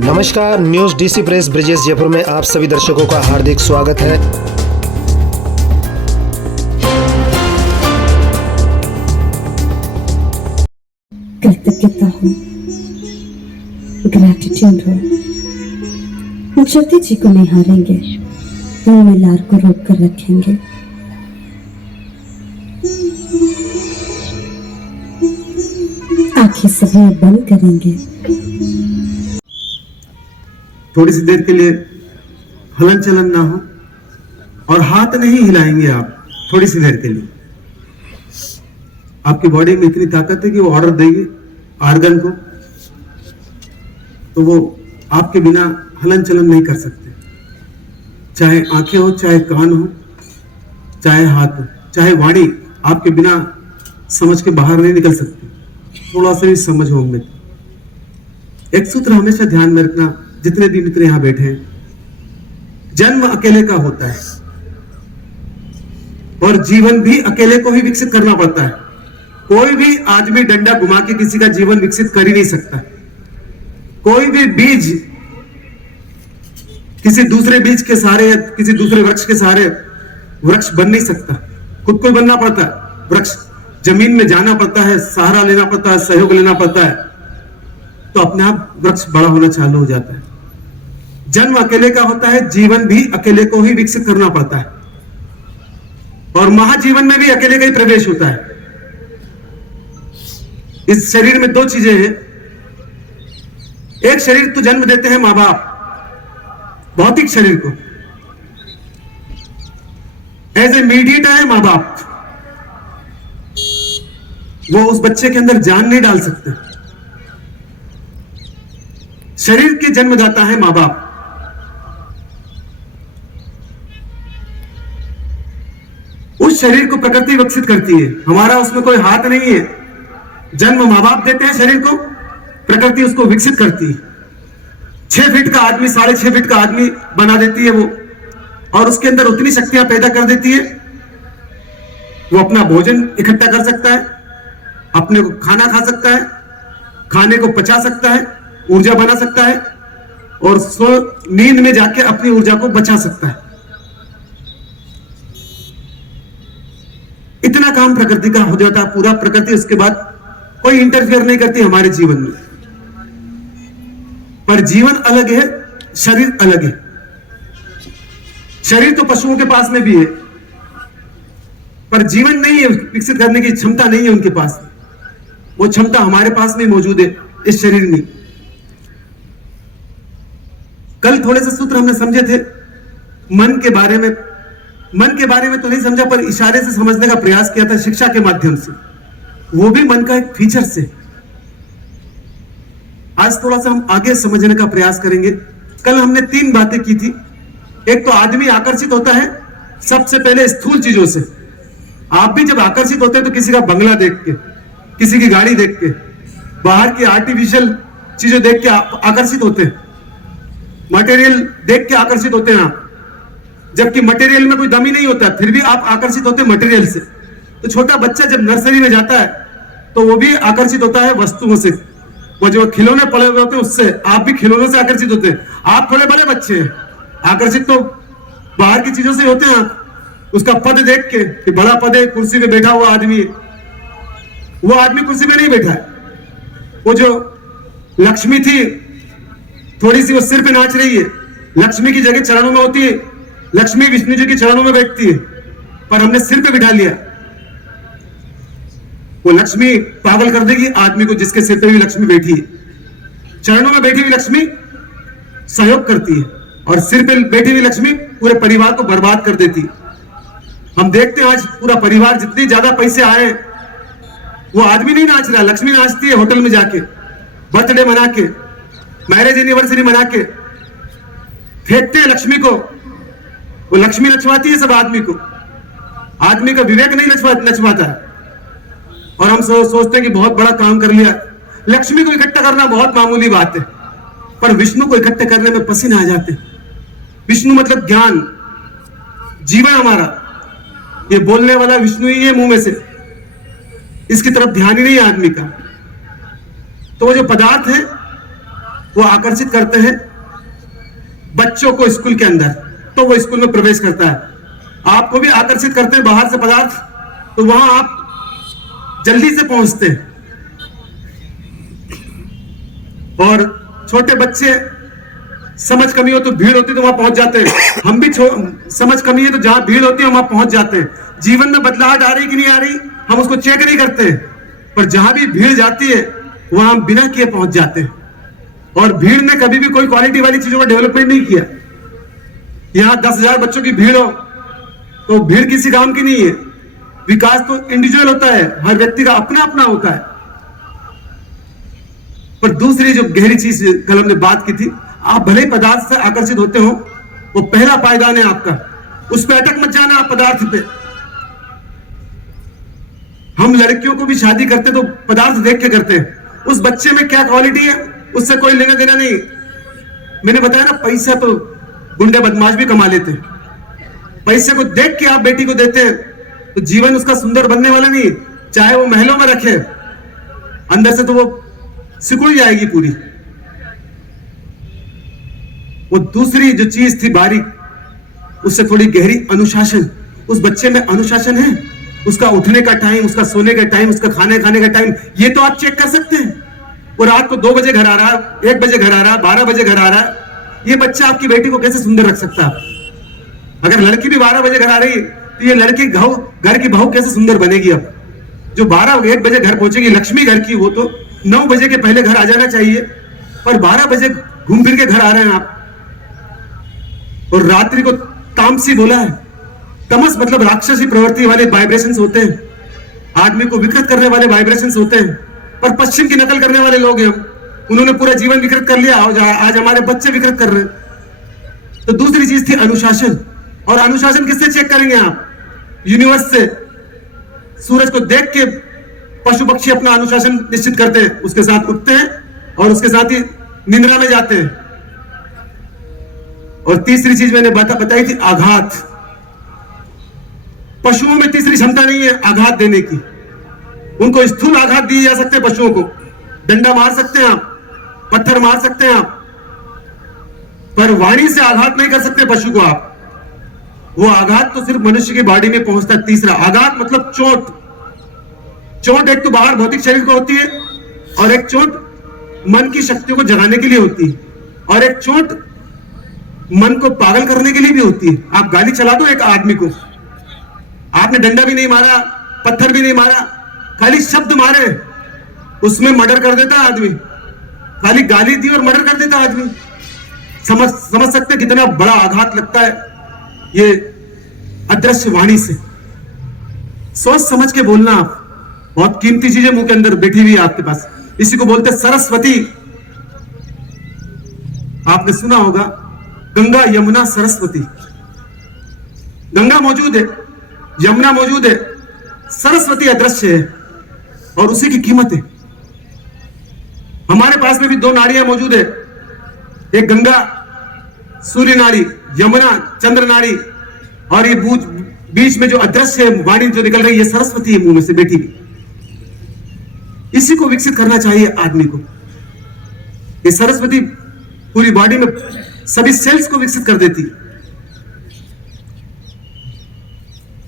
नमस्कार, news DC press Brijesh Jaipur में आप सभी दर्शकों का हार्दिक स्वागत है। कृतज्ञता हो, ग्रैटिट्यूड हो। मुझे जी को निहारेंगे, तुम में लार को रोक कर रखेंगे। आंखें सभी बंद करेंगे। थोड़ी सी देर के लिए हलन चलन ना हो और हाथ नहीं हिलाएंगे आप थोड़ी सी देर के लिए। आपकी बॉडी में इतनी ताकत है कि वो ऑर्डर देगी आर्गन को, तो वो आपके बिना हलन चलन नहीं कर सकते। चाहे आंखें हो, चाहे कान हो, चाहे हाथ हो, चाहे वाणी आपके बिना समझ के बाहर नहीं निकल सकती। थोड़ा सा भी समझ हो में एक सूत्र हमेशा ध्यान में रखना, जितने भी मित्र यहां बैठे हैं, जन्म अकेले का होता है और जीवन भी अकेले को ही विकसित करना पड़ता है। कोई भी आदमी डंडा घुमा के किसी का जीवन विकसित कर ही नहीं सकता। कोई भी बीज किसी दूसरे बीज के सहारे या किसी दूसरे वृक्ष के सहारे वृक्ष बन नहीं सकता। खुद को बनना पड़ता है वृक्ष, जमीन में जाना पड़ता है, सहारा लेना पड़ता है, सहयोग लेना पड़ता है, तो अपने आप वृक्ष बड़ा होना चालू हो जाता है। जन्म अकेले का होता है, जीवन भी अकेले को ही विकसित करना पड़ता है और महाजीवन में भी अकेले का ही प्रवेश होता है। इस शरीर में दो चीजें हैं। एक शरीर तो जन्म देते हैं मां बाप, भौतिक शरीर को एज ए मीडिएटर है मां बाप। वो उस बच्चे के अंदर जान नहीं डाल सकते। शरीर के जन्मदाता है मां बाप। उस शरीर को प्रकृति विकसित करती है, हमारा उसमें कोई हाथ नहीं है। जन्म मां बाप देते हैं शरीर को, प्रकृति उसको विकसित करती है। 6 फीट का आदमी 6.5 फीट का आदमी बना देती है वो, और उसके अंदर उतनी शक्तियां पैदा कर देती है। वो अपना भोजन इकट्ठा कर सकता है, अपने को खाना खा सकता है, खाने को पचा सकता है, ऊर्जा बना सकता है और नींद में जाके अपनी ऊर्जा को बचा सकता है। इतना काम प्रकृति का हो जाता है पूरा। प्रकृति उसके बाद कोई इंटरफेयर नहीं करती हमारे जीवन में। पर जीवन अलग है, शरीर अलग है। शरीर तो पशुओं के पास में भी है, पर जीवन नहीं है, विकसित करने की क्षमता नहीं है उनके पास। वो क्षमता हमारे पास में मौजूद है इस शरीर में। कल थोड़े से सूत्र हमने समझे थे मन के बारे में। मन के बारे में तो नहीं समझा, पर इशारे से समझने का प्रयास किया था शिक्षा के माध्यम से। वो भी मन का एक फीचर से। आज थोड़ा सा हम आगे समझने का प्रयास करेंगे। कल हमने 3 बातें की थी। एक तो आदमी आकर्षित होता है सबसे पहले स्थूल चीजों से। आप भी जब आकर्षित होते हैं तो किसी का बंगला देख के, किसी की गाड़ी देख के, बाहर की आर्टिफिशियल चीजें देख के आकर्षित होते हैं। मटेरियल देख के आकर्षित होते हैं आप, जबकि मटेरियल में कोई दम ही नहीं होता, फिर भी आप आकर्षित होते हैं मटेरियल से। तो छोटा बच्चा जब नर्सरी में जाता है तो वो भी आकर्षित होता है वस्तुओं से। वो जो खिलौने पड़े हुए होते हैं उससे, आप भी खिलौनों से आकर्षित होते हैं। आप थोड़े बड़े बच्चे हैं, आकर्षित तो बाहर की चीजों से होते हैं। उसका पद देख के कि बड़ा पद है, कुर्सी पे बैठा हुआ आदमी है, वो आदमी कुर्सी पे नहीं बैठा है। वो जो लक्ष्मी थी, थोड़ी सी वो सिर पे नाच रही है। लक्ष्मी की जगह चरणों में होती है, लक्ष्मी विष्णु जी के चरणों में बैठती है, पर हमने सिर पे बिठा लिया। वो लक्ष्मी पागल कर देगी आदमी को जिसके सिर पे भी लक्ष्मी बैठी है। चरणों में बैठी हुई लक्ष्मी सहयोग करती है और सिर पे बैठी हुई लक्ष्मी पूरे परिवार को बर्बाद कर देती है। हम देखते हैं आज पूरा परिवार, जितने ज्यादा पैसे आए, वो आदमी नहीं नाच रहा, लक्ष्मी नाचती है होटल में जाके, बर्थडे मना के, मैरिज एनिवर्सरी मना के फेंकते हैं लक्ष्मी को। वो लक्ष्मी नचवाती है सब आदमी को। आदमी का विवेक नहीं नचवाता है और हम सोचते हैं कि बहुत बड़ा काम कर लिया। लक्ष्मी को इकट्ठा करना बहुत मामूली बात है, पर विष्णु को इकट्ठे करने में पसीने आ जाते हैं। विष्णु मतलब ज्ञान, जीवन हमारा। ये बोलने वाला विष्णु ही है मुंह में से, इसकी तरफ ध्यान ही नहीं है आदमी का। तो वो जो पदार्थ है वो आकर्षित करते हैं बच्चों को स्कूल के अंदर, तो वो स्कूल में प्रवेश करता है। आपको भी आकर्षित करते हैं बाहर से पदार्थ, तो वहां आप जल्दी से पहुंचते हैं। और छोटे बच्चे समझ कमी हो तो भीड़ होती तो वहां पहुंच जाते हैं। हम भी समझ कमी है तो जहां भीड़ होती है वहां पहुंच जाते हैं। जीवन में बदलाव आ रही कि नहीं आ रही हम उसको चेक नहीं करते, पर जहां भी भीड़ जाती है वहां हम बिना किए पहुंच जाते हैं। और भीड़ ने कभी भी कोई क्वालिटी वाली चीजों का डेवलपमेंट नहीं किया। यहां 10,000 बच्चों की भीड़ हो तो भीड़ किसी काम की नहीं है। विकास तो इंडिविजुअल होता है, हर व्यक्ति का अपना अपना होता है। पर दूसरी जो गहरी चीज कल हमने बात की थी, आप भले ही पदार्थ से आकर्षित होते हो, वो पहला पायदान है आपका, उस पर अटक मत जाना आप पदार्थ पे। हम लड़कियों को भी शादी करते तो पदार्थ देख के करते हैं, उस बच्चे में क्या क्वालिटी है उससे कोई लेना देना नहीं। मैंने बताया ना, पैसा तो गुंडे बदमाश भी कमा लेते हैं। पैसे को देख के आप बेटी को देते हैं तो जीवन उसका सुंदर बनने वाला नहीं, चाहे वो महलों में रखे, अंदर से तो वो सिकुड़ जाएगी पूरी। वो दूसरी जो चीज थी बारीक, उससे थोड़ी गहरी अनुशासन। उस बच्चे में अनुशासन है, उसका उठने का टाइम, उसका सोने का टाइम, उसका खाने का टाइम, ये तो आप चेक कर सकते हैं। वो रात को 2 बजे घर आ रहा है, 1 बजे घर आ रहा है, 12 बजे घर आ रहा है, ये बच्चा आपकी बेटी को कैसे सुंदर रख सकता है? अगर लड़की भी 12 बजे घर आ रही तो ये लड़की घर की बहू कैसे सुंदर बनेगी? अब जो 12-1 बजे घर पहुंचेगी, लक्ष्मी घर की, वो तो 9 बजे के पहले घर आ जाना चाहिए, पर 12 बजे घूम फिर के घर आ रहे हैं आप। और रात्रि को तामसी बोला है, तमस मतलब राक्षसी प्रवृत्ति वाले वाइब्रेशंस होते हैं, आदमी को विकृत करने वाले वाइब्रेशंस होते हैं। पर पश्चिम की नकल करने वाले लोग हैं हम, उन्होंने पूरा जीवन विकृत कर लिया, आज हमारे बच्चे विकृत कर रहे हैं। तो दूसरी चीज थी अनुशासन। और अनुशासन किससे चेक करेंगे आप? यूनिवर्स से। सूरज को देख के पशु पक्षी अपना अनुशासन निश्चित करते हैं, उसके साथ उठते हैं और उसके साथ ही निंद्रा में जाते हैं। और तीसरी चीज मैंने बताई थी, आघात। पशुओं में तीसरी क्षमता नहीं है आघात देने की। उनको स्थूल आघात दिए जा सकते हैं, पशुओं को डंडा मार सकते हैं आप, पत्थर मार सकते हैं आप, पर वाणी से आघात नहीं कर सकते पशु को आप। वो आघात तो सिर्फ मनुष्य की बॉडी में पहुंचता है। तीसरा आघात मतलब चोट। चोट एक तो बाहर भौतिक शरीर को होती है, और एक चोट मन की शक्तियों को जगाने के लिए होती है, और एक चोट मन को पागल करने के लिए भी होती है। आप गाली चला दो एक आदमी को, आपने डंडा भी नहीं मारा, पत्थर भी नहीं मारा, खाली शब्द मारे, उसमें मर्डर कर देता आदमी। खाली गाली दी और मर्डर कर देता आदमी। समझ सकते कितना बड़ा आघात लगता है ये अदृश्य वाणी से। सोच समझ के बोलना आप। बहुत कीमती चीजें मुंह के अंदर बैठी हुई है आपके पास, इसी को बोलते सरस्वती। आपने सुना होगा गंगा यमुना सरस्वती। गंगा मौजूद है, यमुना मौजूद है, सरस्वती अदृश्य है और उसी की कीमत है। हमारे पास में भी 2 नाड़ियां मौजूद है, एक गंगा सूर्य नाड़ी, यमुना चंद्र नाड़ी, और ये बीच में जो अदृश्य वाणी जो निकल रही है, सरस्वती है मुंह में से बेटी भी। इसी को विकसित करना चाहिए आदमी को। ये सरस्वती पूरी बॉडी में सभी सेल्स को विकसित कर देती,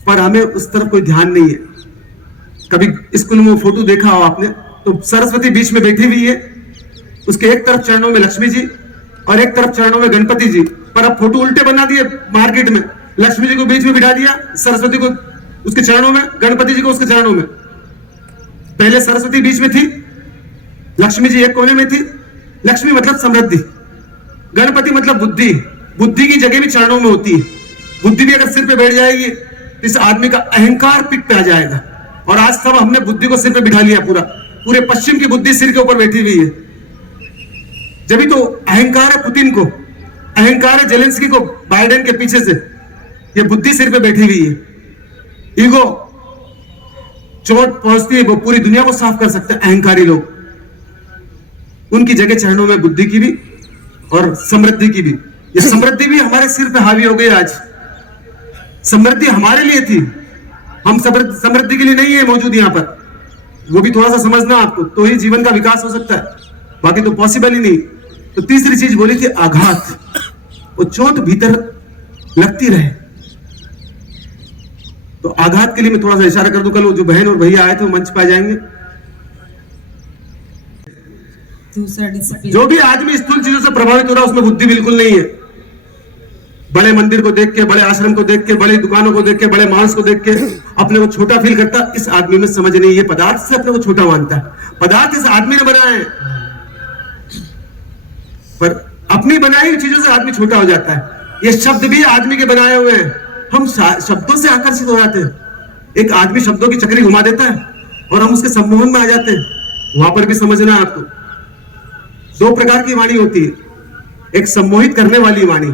पर हमें उस तरफ कोई ध्यान नहीं है। कभी स्कूल में फोटो देखा हो आपने, तो सरस्वती बीच में बैठी हुई है, उसके एक तरफ चरणों में लक्ष्मी जी और एक तरफ चरणों में गणपति जी। पर अब फोटो उल्टे बना दिए मार्केट में, लक्ष्मी जी को बीच में बिठा दिया, सरस्वती को उसके चरणों में, गणपति जी को उसके चरणों में। पहले सरस्वती बीच में थी, लक्ष्मी जी एक कोने में थी। लक्ष्मी मतलब समृद्धि, गणपति मतलब बुद्धि। बुद्धि की जगह भी चरणों में होती है। बुद्धि भी अगर सिर पे बैठ जाएगी तो इस आदमी का अहंकार पिक पे आ जाएगा। और आज सब हमने बुद्धि को सिर पे बिठा लिया, पूरे पश्चिम की बुद्धि सिर के ऊपर बैठी हुई है। जब तो अहंकार है पुतिन को, अहंकार है जेलेंस्की को, बाइडेन के पीछे से ये बुद्धि सिर पे बैठी हुई है। ईगो चोट पहुंचती है, वो पूरी दुनिया को साफ कर सकते हैं अहंकारी लोग। उनकी जगह चरणों में बुद्धि की भी और समृद्धि की भी। ये समृद्धि भी हमारे सिर पे हावी हो गई आज। समृद्धि हमारे लिए थी, हम समृद्धि के लिए नहीं है मौजूद यहाँ पर। वो भी थोड़ा सा समझना आपको, तो ही जीवन का विकास हो सकता है, बाकी तो पॉसिबल ही नहीं। तो तीसरी चीज बोली थी आघात, वो चोट भीतर लगती रहे। तो आघात के लिए मैं थोड़ा सा इशारा कर दूं, कल वो जो बहन और भैया आए थे वो मंच पे आ जाएंगे। दूसरा डिसिप्लिन, जो भी आदमी स्थूल चीजों से प्रभावित हो रहा है उसमें बुद्धि बिल्कुल नहीं है। बड़े मंदिर को देख के, बड़े आश्रम को देख के, बड़ी दुकानों को देख के, बड़े मांस को देख के अपने को छोटा फील करता, इस आदमी में समझ नहीं है। पदार्थ से अपने को छोटा मानता है। पदार्थ इस आदमी ने बनाए हैं, पर अपनी बनाई हुई चीजों से आदमी छोटा हो जाता है। ये शब्द भी आदमी के बनाए हुए हैं, हम शब्दों से आकर्षित हो जाते हैं। एक आदमी शब्दों की चक्री घुमा देता है और हम उसके सम्मोहन में आ जाते हैं। वहां पर भी समझना है आपको, दो प्रकार की वाणी होती है, एक सम्मोहित करने वाली वाणी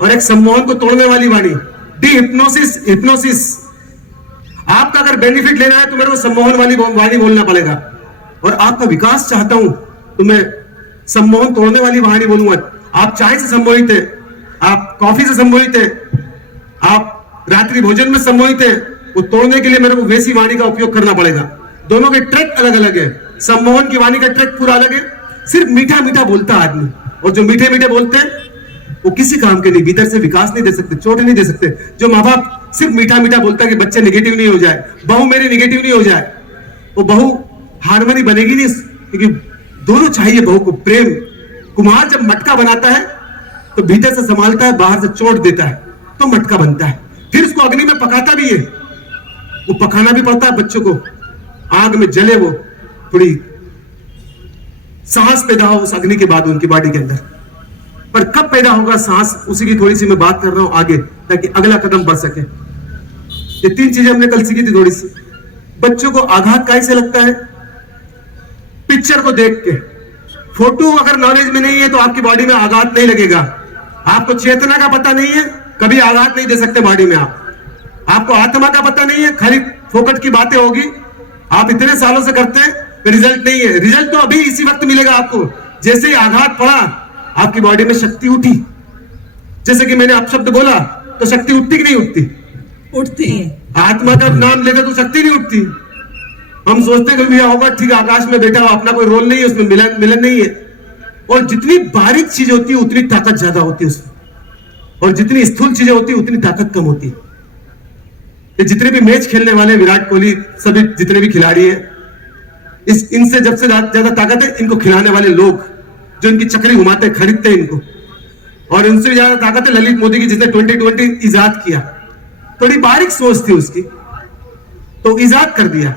और एक सम्मोहन को तोड़ने वाली वाणी। D hypnosis, hypnosis. आपका अगर बेनिफिट लेना है तो मेरे को सम्मोहन वाली वाणी बोलना पड़ेगा, और आपका विकास चाहता हूं तो मैं सम्मोहन तोड़ने वाली वाणी बोलूंगा। आप चाय से सम्मोहित है, आप कॉफी से सम्मोहित है, आप रात्रि भोजन में सम्मोहित है, वो तोड़ने के लिए मेरे को वैसी वाणी का उपयोग करना पड़ेगा। दोनों के ट्रैक अलग अलग है। सम्मोहन की वाणी का ट्रैक पूरा अलग है, सिर्फ मीठा मीठा बोलता आदमी, और जो मीठे मीठे बोलते हैं वो किसी काम के नहीं, भीतर से विकास नहीं दे सकते, चोट नहीं दे सकते। जो माँ बाप सिर्फ मीठा मीठा बोलता है कि बच्चे नेगेटिव नहीं हो जाए, बहू मेरी नेगेटिव नहीं हो जाए, वो बहू हार्मनी बनेगी नहीं, क्योंकि दोनों चाहिए बहू को। प्रेम कुम्हार जब मटका बनाता है तो भीतर से संभालता है, बाहर से चोट देता है तो मटका बनता है। फिर उसको अग्नि में पकाता भी है, वो पकाना भी पड़ता है बच्चों को, आग में जले, वो थोड़ी सांस पैदा हो उस अग्नि के बाद उनकी बॉडी के अंदर। पर कब पैदा होगा सांस, उसी की थोड़ी सी मैं बात कर रहा हूं आगे, ताकि अगला कदम बढ़ सके। ये तीन चीजें हमने कल सीखी थी थोड़ी सी। बच्चों को आघात कैसे लगता है? पिक्चर को देख के। फोटो अगर नॉलेज में नहीं है तो आपकी बॉडी में आघात नहीं लगेगा। आपको चेतना का पता नहीं है, कभी आघात नहीं दे सकते बॉडी में। आपको आत्मा का पता नहीं है, खाली फोकट की बातें होगी। आप इतने सालों से करते हैं, रिजल्ट नहीं है। रिजल्ट तो अभी इसी वक्त मिलेगा आपको। जैसे ही आघात पड़ा, आपकी बॉडी में शक्ति उठी। जैसे कि मैंने अपशब्द बोला तो शक्ति उठती कि नहीं उठती? उठती है। आत्मा का नाम लेते तो शक्ति नहीं उठती। हम सोचते हैं कि भैया होगा ठीक, आकाश में बैठा हुआ, अपना कोई रोल नहीं है उसमें, मिलन नहीं है। और जितनी बारीक चीज होती है उतनी ताकत ज्यादा होती है उसमें, और जितनी स्थूल चीजें होती है उतनी ताकत कम होती है। ये जितने भी मैच खेलने वाले, विराट कोहली, सभी जितने भी खिलाड़ी हैं, इनसे जब से ज्यादा ताकत है इनको खिलाने वाले लोग, जो इनकी चक्री घुमाते हैं, खरीदते हैं इनको। और इनसे भी ज्यादा ताकत है ललित मोदी की, जिसने 2020 इजाद किया। थोड़ी बारीक सोच थी उसकी, तो इजाद कर दिया।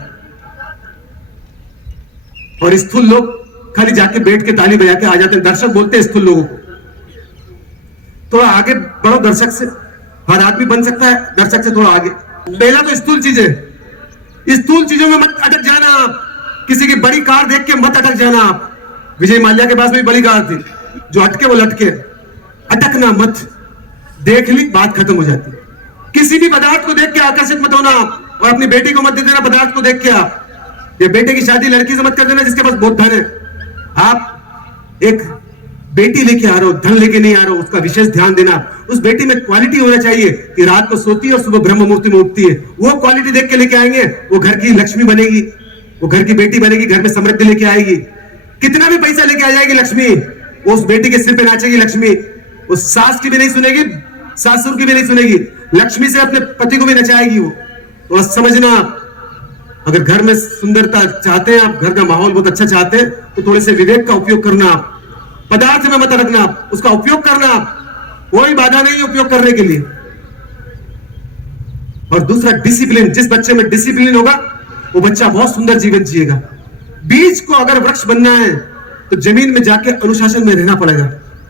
और स्थूल लोग खाली जाके बैठ के ताली बजा के आ जाते हैं। दर्शक बोलते हैं स्थूल लोगों को, थोड़ा आगे बढ़ो दर्शक से। हर आदमी बन सकता है दर्शक से थोड़ा आगे। पहला तो स्थूल चीजें, स्थूल चीजों में मत अटक जाना आप। किसी की बड़ी कार देख के मत अटक जाना आप। विजय माल्या के पास भी बड़ी कार थी, जो अटके वो लटके। अटकना मत, देख ली बात खत्म हो जाती। किसी भी पदार्थ को देख के आकर्षित मत होना आप, और अपनी बेटी को मत दे देना पदार्थ को देख के। आप ये बेटे की शादी लड़की से मत कर देना जिसके पास बहुत धन है। आप एक बेटी लेके आ रहे हो, धन लेके नहीं आ रहे हो, उसका विशेष ध्यान देना। उस बेटी में क्वालिटी होना चाहिए कि रात को सोती है और सुबह ब्रह्म मुहूर्त में उठती है। वो क्वालिटी देख के लेके आएंगे, वो घर की लक्ष्मी बनेगी, वो घर की बेटी बनेगी, घर में समृद्धि लेके आएगी। कितना भी पैसा लेके आ जाएगी लक्ष्मी, वो उस बेटी के सिर पे नाचेगी लक्ष्मी। वो सास की भी नहीं सुनेगी, सासुर की भी नहीं सुनेगी, लक्ष्मी से अपने पति को भी नचाएगी वो। तो समझना आप, अगर घर में सुंदरता चाहते हैं आप, घर का माहौल बहुत अच्छा चाहते हैं, तो थोड़े से विवेक का उपयोग करना आप। पदार्थ में मत रखना आप, उसका उपयोग करना आप। कोई बाधा नहीं है उपयोग करने के लिए। और दूसरा डिसिप्लिन। जिस बच्चे में डिसिप्लिन होगा वो बच्चा बहुत सुंदर जीवन जिएगा। बीज को अगर वृक्ष बनना है तो जमीन में जाके अनुशासन में रहना पड़ेगा,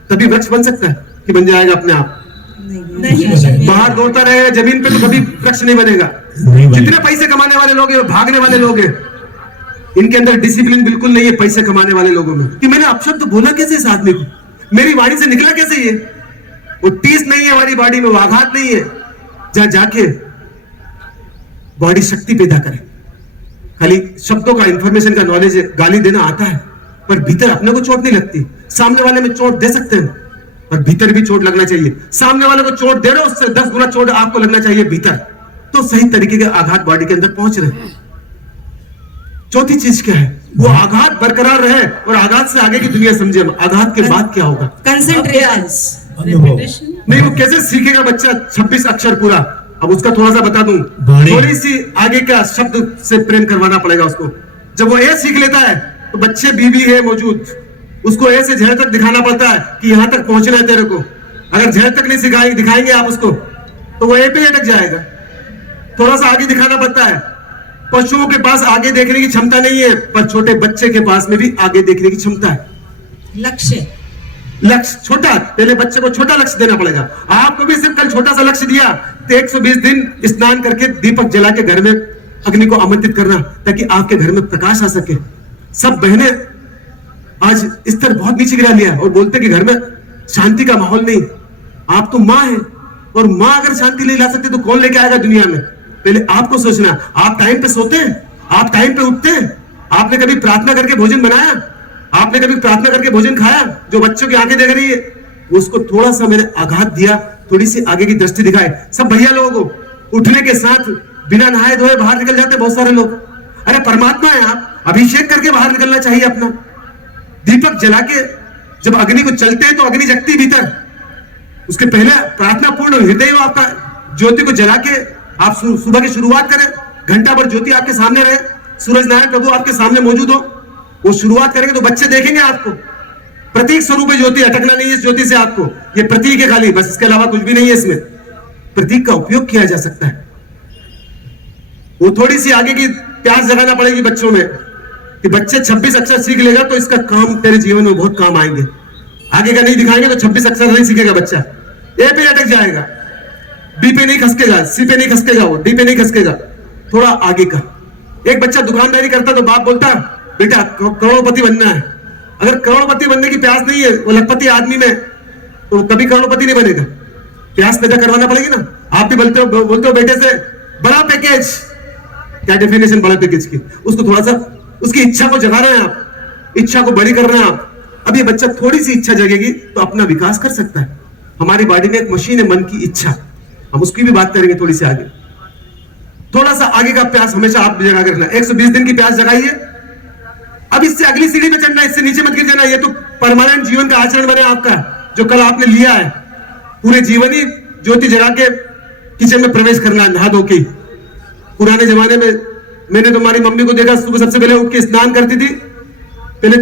तभी वृक्ष बन सकता है कि बन जाएगा अपने आप। नहीं, बाहर दौड़ता रहेगा जमीन पे तो कभी वृक्ष नहीं बनेगा। जितने पैसे कमाने वाले लोग हैं, भागने वाले लोग हैं, इनके अंदर डिसिप्लिन बिल्कुल नहीं है पैसे कमाने वाले लोगों में। कि मैंने अपशब्द बोला कैसे इस आदमी को, मेरी वाणी से निकला कैसे ये? वो टीस नहीं है हमारी बॉडी में, वो आघात नहीं है। जहां जाके बॉडी शक्ति पैदा करे। खाली शब्दों का, इंफॉर्मेशन का नॉलेज है, गाली देना आता है, पर भीतर अपने को चोट नहीं लगती। सामने वाले में चोट दे सकते हैं, पर भीतर भी चोट लगना चाहिए। सामने वाले को चोट दे रहे हो, उससे 10 गुना चोट आपको लगना चाहिए भीतर, तो सही तरीके के आघात बॉडी के अंदर पहुंच रहे हैं। चौथी चीज क्या है? वो आघात बरकरार रहे और आघात से आगे की दुनिया समझे हम। आघात के बाद क्या होगा, कंसंट्रेशन, नहीं वो कैसे सीखेगा बच्चा 26 अक्षर पूरा। अब उसका थोड़ा सा बता दूं, थोड़ी सी आगे का शब्द से प्रेम करवाना पड़ेगा उसको। जब वो ए सीख लेता है तो बच्चे बीबी है मौजूद, उसको ए से झ तक दिखाना पड़ता है कि यहां तक पहुंचना है तेरे को। अगर झ तक नहीं दिखाएंगे आप उसको तो वो ए पे अटक जाएगा। थोड़ा सा आगे दिखाना पड़ता है। पशुओं के पास आगे देखने की क्षमता नहीं है, पर छोटे बच्चे के पास में भी आगे देखने की क्षमता है। लक्ष्य छोटा, पहले बच्चे को छोटा लक्ष्य देना पड़ेगा। आपको भी सिर्फ कल छोटा सा लक्ष्य दिया तो 120 दिन स्नान करके दीपक जला के घर में अग्नि को आमंत्रित करना, ताकि आपके घर में प्रकाश आ सके। सब बहनें आज स्तर बहुत नीचे गिरा लिया और बोलते कि घर में शांति का माहौल नहीं। आप तो माँ है, और माँ अगर शांति नहीं ला सकती तो कौन लेके आएगा दुनिया में। पहले आपको सोचना, आप टाइम पे सोते हैं, आप टाइम पे उठते हैं, आपने कभी प्रार्थना करके भोजन बनाया, आपने कभी प्रार्थना करके भोजन खाया। जो बच्चों की आंखें देख रही है उसको थोड़ा सा मैंने आघात दिया, थोड़ी सी आगे की दृष्टि दिखाए। सब भैया लोगों को उठने के साथ बिना नहाए धोए बाहर निकल जाते बहुत सारे लोग। अरे परमात्मा है आप, अभिषेक करके बाहर निकलना चाहिए अपना। दीपक जला के जब अग्नि को चलते हैं तो अग्नि जगती भीतर, उसके पहले प्रार्थना पूर्ण हृदय हो आपका। ज्योति को जला के आप सुबह की शुरुआत करें, घंटा भर ज्योति आपके सामने रहे, सूरज नारायण प्रभु आपके सामने मौजूद हो। वो शुरुआत करेंगे तो बच्चे देखेंगे आपको। प्रतीक स्वरूप है ज्योति, अटकना नहीं है इस ज्योति से आपको। ये प्रतीक है खाली, बस, इसके अलावा कुछ भी नहीं है इसमें। प्रतीक का उपयोग किया जा सकता है। वो थोड़ी सी आगे की प्यास जगाना पड़ेगी बच्चों में कि बच्चे 26 अक्षर सीख लेगा तो इसका काम तेरे जीवन में बहुत काम आएंगे। आगे का नहीं दिखाएंगे तो 26 अक्षर नहीं सीखेगा बच्चा, ए पे अटक जाएगा, बी पे नहीं खसकेगा, सी पे नहीं खसकेगा, वो डी पे नहीं खसकेगा। थोड़ा आगे का। एक बच्चा दुकानदारी करता तो बाप बोलता बेटा करोड़पति बनना है। अगर करोड़पति बनने की प्यास नहीं है वो लखपति आदमी में, तो वो कभी करोड़पति नहीं बनेगा। प्यास पैदा करवाना पड़ेगी ना। आप भी बोलते हो बेटे से बड़ा पैकेज, क्या डेफिनेशन बड़ा पैकेज की, उसको थोड़ा सा उसकी इच्छा को जगा रहे हैं आप, इच्छा को बड़ी कर रहे हैं आप। अब ये बच्चा थोड़ी सी इच्छा जगेगी तो अपना विकास कर सकता है। हमारी बॉडी में एक मशीन है मन की इच्छा, हम उसकी भी बात करेंगे थोड़ी सी आगे। थोड़ा सा आगे का प्यास हमेशा आप जगा कर रखना। 120 दिन की प्यास जगाइए। अब इससे अगली सीढ़ी पे चढ़ना, इससे नीचे मत गिर जाना। ये तो परमानेंट जीवन का आचरण बने आपका, जो कल आपने लिया है। पूरे जीवन ही ज्योति जगा के किचन में प्रवेश करना है, नहा धो के। पुराने जमाने में मैंने तो हमारी मम्मी को देखा, सुबह सबसे पहले उठ के स्नान करती थी। पहले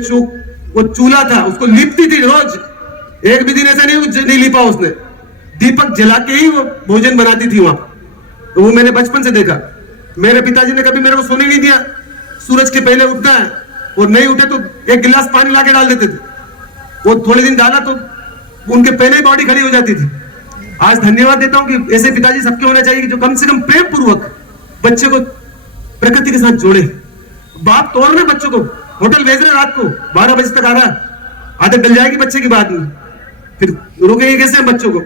वो चूल्हा था, उसको लिपती थी रोज। एक भी दिन ऐसा नहीं लिपा उसने, दीपक जला के ही वो भोजन बनाती थी वहां। तो वो मैंने बचपन से देखा। मेरे पिताजी ने कभी मेरे को सोने नहीं दिया। सूरज के पहले उठना है, और नहीं उठे तो एक गिलास पानी लाके डाल देते थे। वो थोड़े दिन डाला तो उनके पहले ही बॉडी खड़ी हो जाती थी। आज धन्यवाद देता हूं कि ऐसे पिताजी सबके होने चाहिए, जो कम से कम प्रेम पूर्वक बच्चे को प्रकृति के साथ जोड़े। बाप तोड़ रहे बच्चों को, होटल भेज रहे रात को 12 बजे तक आ रहा, आदत डल जाएगी बच्चे की बाद में, फिर रोकेंगे कैसे हम बच्चों को।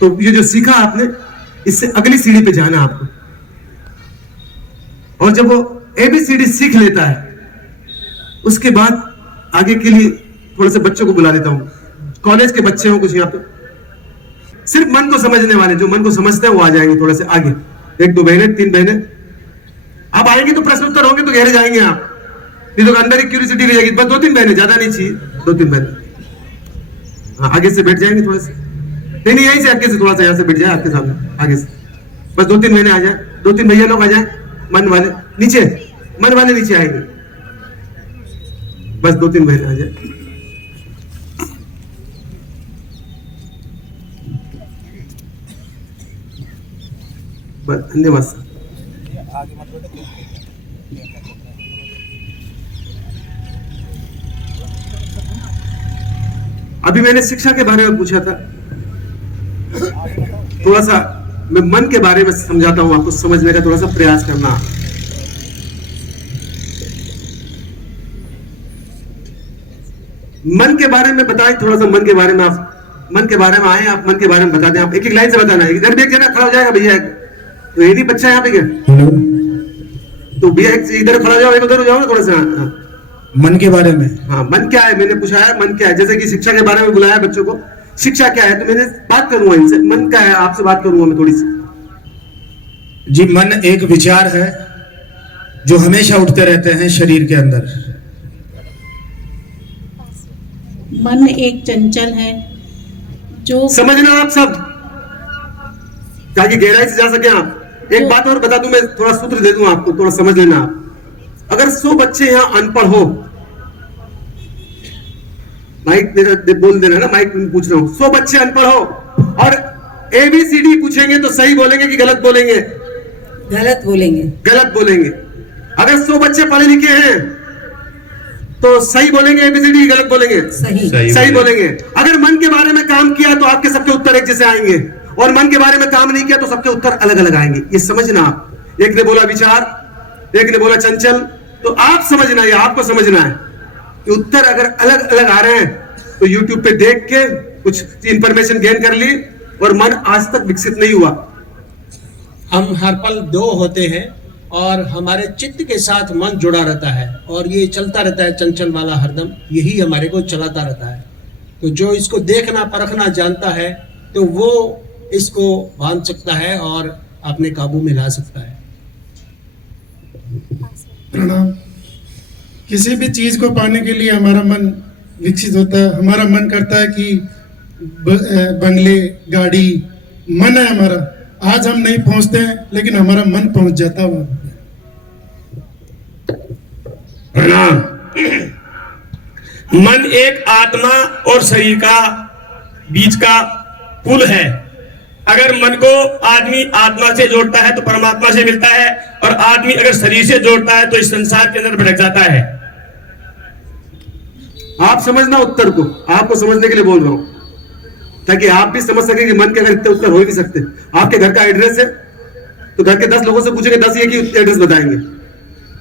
तो ये जो सीखा आपने, इससे अगली सीढ़ी पे जाना आपको। और जब वो ABCD सीख लेता है, उसके बाद आगे के लिए थोड़े से बच्चों को बुला लेता हूं। कॉलेज के बच्चे हो कुछ यहाँ पे, सिर्फ मन को समझने वाले, जो मन को समझते हैं वो आ जाएंगे थोड़े से आगे। 1-2 बहनें, 3 बहनें आप आएंगे तो प्रश्न उत्तर होंगे तो गहरे जाएंगे आप, नहीं तो अंदर ही क्यूरियोसिटी रह जाएगी। बस 2-3 बहनें, ज्यादा नहीं चाहिए, 2-3 बहनें। हाँ, आगे से बैठ जाएंगे थोड़े से, नहीं यहीं से आगे से थोड़ा सा यहाँ से बैठ जाए आपके सामने, आगे से। बस 2-3 बहनें आ जाए, 2-3 भैया लोग आ जाए, मन वाले नीचे, मन वाले नीचे आएंगे। बस 2-3 बहनें आ जाए। बस, धन्यवाद सर। अभी मैंने शिक्षा के बारे में पूछा था, थोड़ा सा मैं मन के बारे में समझाता हूं आपको, समझने का थोड़ा सा प्रयास करना। मन के बारे में बताएं, थोड़ा सा मन के बारे में। आप मन के बारे में आए, आप मन के बारे में बता दें। आप एक लाइन से बताना है। इधर भी एक जना खड़ा हो जाएगा भैया, तो ये नहीं बच्चा यहाँ पे क्या, तो भैया इधर खड़ा हो जाओ, एक उधर हो जाओ ना थोड़ा सा। मन के बारे में, हाँ, मन क्या है मैंने पूछा है, मन क्या है। जैसे कि शिक्षा के बारे में बुलाया बच्चों को, शिक्षा क्या है, तो मैंने बात करूंगा इनसे। मन क्या है, आपसे बात करूंगा मैं थोड़ी सी। जी मन एक विचार है जो हमेशा उठते रहते हैं शरीर के अंदर। मन एक चंचल है जो समझना आप सब, ताकि गहराई से जा सके आप। एक बात और बता दूं, मैं थोड़ा सूत्र दे दूं आपको, थोड़ा समझ लेना आप। अगर 100 बच्चे यहाँ अनपढ़ हो, माइक बोल देना ना, माइक में पूछ रहा हूं, 100 बच्चे अनपढ़ हो और ABCD पूछेंगे तो सही बोलेंगे कि गलत बोलेंगे? गलत बोलेंगे। गलत बोलेंगे। अगर 100 बच्चे पढ़े लिखे हैं तो सही बोलेंगे ABCD, गलत बोलेंगे? सही बोलेंगे। अगर मन के बारे में काम किया तो आपके सबके उत्तर एक जैसे आएंगे, और मन के बारे में काम नहीं किया तो सबके उत्तर अलग अलग आएंगे। ये समझना आप। एक ने बोला विचार, एक ने बोला चंचल, तो आप समझना, ये आपको समझना है कि उत्तर अगर अलग अलग आ रहे हैं तो YouTube पे देख के कुछ इंफॉर्मेशन गेन कर ली और मन आज तक विकसित नहीं हुआ। हम हर पल दो होते हैं और हमारे चित्त के साथ मन जुड़ा रहता है और ये चलता रहता है चंचल वाला हरदम, यही हमारे को चलाता रहता है। तो जो इसको देखना परखना जानता है तो वो इसको बांध सकता है और अपने काबू में ला सकता है। प्रणाम। किसी भी चीज को पाने के लिए हमारा मन विकसित होता है। हमारा मन करता है कि बंगले, गाड़ी, मन है हमारा। आज हम नहीं पहुंचते हैं लेकिन हमारा मन पहुंच जाता है। प्रणाम। मन एक आत्मा और शरीर का बीच का पुल है। अगर मन को आदमी आत्मा से जोड़ता है तो परमात्मा से मिलता है, और आदमी अगर शरीर से जोड़ता है तो इस संसार के अंदर भटक जाता है। आप समझना उत्तर को, आपको समझने के लिए बोल रहा हूं, ताकि आप भी समझ सके कि मन के अगर इतने उत्तर हो ही नहीं सकते। आपके घर का एड्रेस है तो घर के 10 लोगों से पूछेंगे, 10 ये की एड्रेस बताएंगे,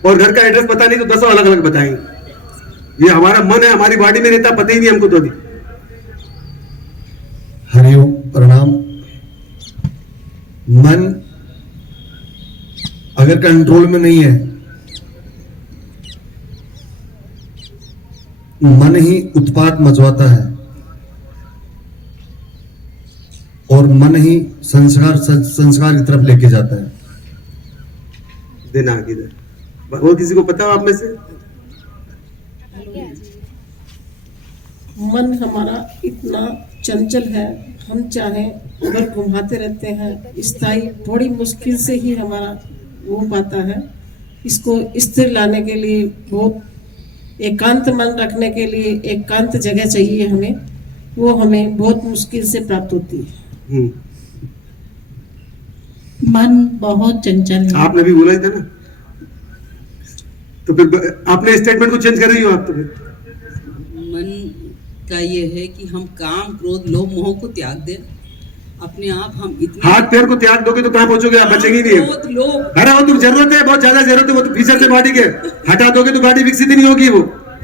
और घर का एड्रेस पता नहीं तो 10 अलग अलग बताएंगे। ये हमारा मन है, हमारी बॉडी में रहता, पता ही नहीं हमको तो अभी। हरिओम, प्रणाम। मन अगर कंट्रोल में नहीं है, मन ही उत्पात मचवाता है और मन ही संस्कार की तरफ लेके जाता है। देना आगे दे। और किसी को पता हो आप में से? मन हमारा इतना चंचल है, हम चाहें उधर घुमाते रहते हैं, स्थायी बड़ी मुश्किल से ही हमारा हो पाता है। इसको स्थिर लाने के लिए बहुत एकांत मन रखने के लिए एकांत जगह चाहिए हमें, वो हमें बहुत मुश्किल से प्राप्त होती है। मन बहुत चंचल है। आपने भी बोला ही था ना, तो फिर आपने स्टेटमेंट को चेंज कर रही हो आप। तो फिर मन का ये है कि हम काम, क्रोध, लोभ, मोह को त्याग दें। अपने आप हम इतने हाथ पैर को त्याग दोगे तो कहाँ पहुंचोगे आप? बचेंगे नहीं। अरे वो तुम जरूरत है, बहुत ज्यादा जरूरत है, वो तो फीचर से बॉडी के हटा दोगे तो बॉडी विकसित ही नहीं होगी। वो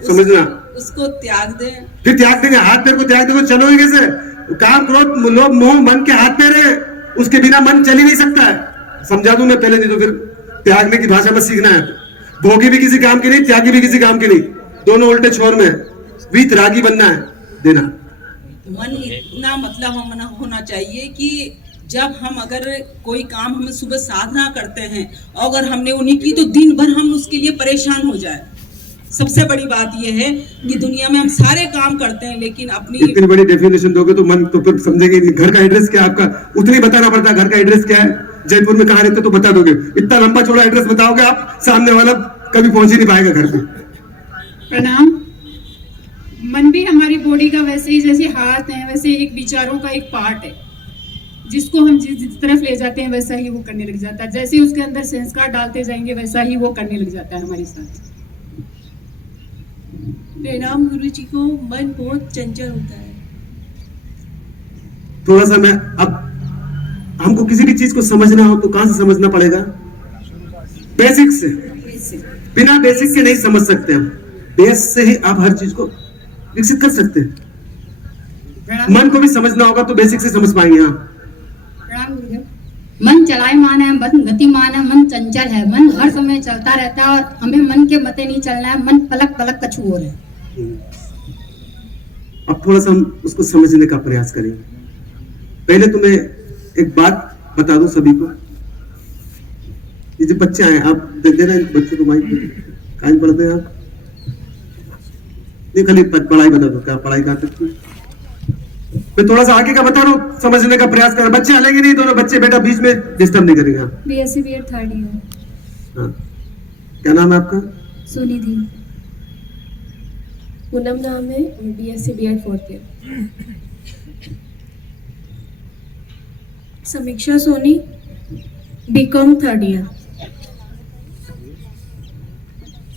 समझना, उसको त्याग दें। फिर त्याग देंगे, हाथ पैर को त्याग दोगे चलोगे कैसे? काम, क्रोध, लोभ, मोह मन के हाथ पैर है, उसके बिना मन चल ही नहीं सकता है। समझा दूं मैं पहले, नहीं तो फिर त्यागने की भाषा में सीखना है। भोगी भी किसी काम की नहीं, त्यागी भी किसी काम की नहीं, दोनों उल्टे छोर में वीत रागी बनना है। देना मन इतना मतलब हम होना चाहिए कि जब हम अगर कोई काम हमें सुबह साधना करते हैं और अगर हमने उन्हीं की तो दिन भर हम उसके लिए परेशान हो जाए। सबसे बड़ी बात यह है कि दुनिया में हम सारे काम करते हैं लेकिन अपनी इतनी बड़ी डेफिनेशन दोगे तो मन तो फिर समझेंगे नहीं। घर का एड्रेस क्या आपका, उतनी बताना पड़ता है। घर का एड्रेस क्या है, जयपुर में कहाँ रहते तो बता दोगे। इतना लंबा चौड़ा एड्रेस बताओगे आप, सामने वाला कभी पहुंच ही नहीं पाएगा घर पे। प्रणाम। मन भी हमारी बॉडी का वैसे ही, जैसे हाथ है वैसे एक विचारों का एक पार्ट है, जिसको हम जिस तरफ ले जाते हैं वैसा ही वो करने लग जाता है। जैसे उसके अंदर संस्कार डालते जाएंगे वैसा ही वो करने लग जाता है हमारे साथ। प्रणाम गुरु जी को। मन बहुत चंचल होता है। थोड़ा सा मैं अब हमको किसी भी चीज को समझना हो तो कहां से समझना पड़ेगा? बेसिक से। बिना बेसिक के नहीं समझ सकते हम। बेस से ही आप हर चीज को विकसित कर सकते हैं। मन को भी समझना होगा तो बेसिक से समझ पाएंगे आप। मन चलायमान है, मन गतिमान है, मन चंचल है। मन हर समय चलता रहता है और हमें मन के मते नहीं चलना है। मन पलक पलक कछु और है। अब थोड़ा सा हम उसको समझने का प्रयास करेंगे। पहले तो मैं एक बात बता दूं सभी को, ये जो बच्चे आए आप दे रहे हैं बच्चों को माइक कहाँ पढ़ते हैं आप? ये खाली पढ़ाई बता दो, क्या पढ़ाई कहाँ तक की? मैं थोड़ा सा आगे का बता रहा हूँ, समझने का प्रयास कर। बच्चे हलेंगे नहीं, दोनों बच्चे बेटा बीच में डिस्टर्ब नहीं करेंगे। BSc BEd third year. हाँ, क्या नाम है आपका? सुनिधि। पूनम नाम है, बीएससी बीएड फोर्थ ईयर। समीक्षा सोनी, बीकॉम थर्ड ईयर।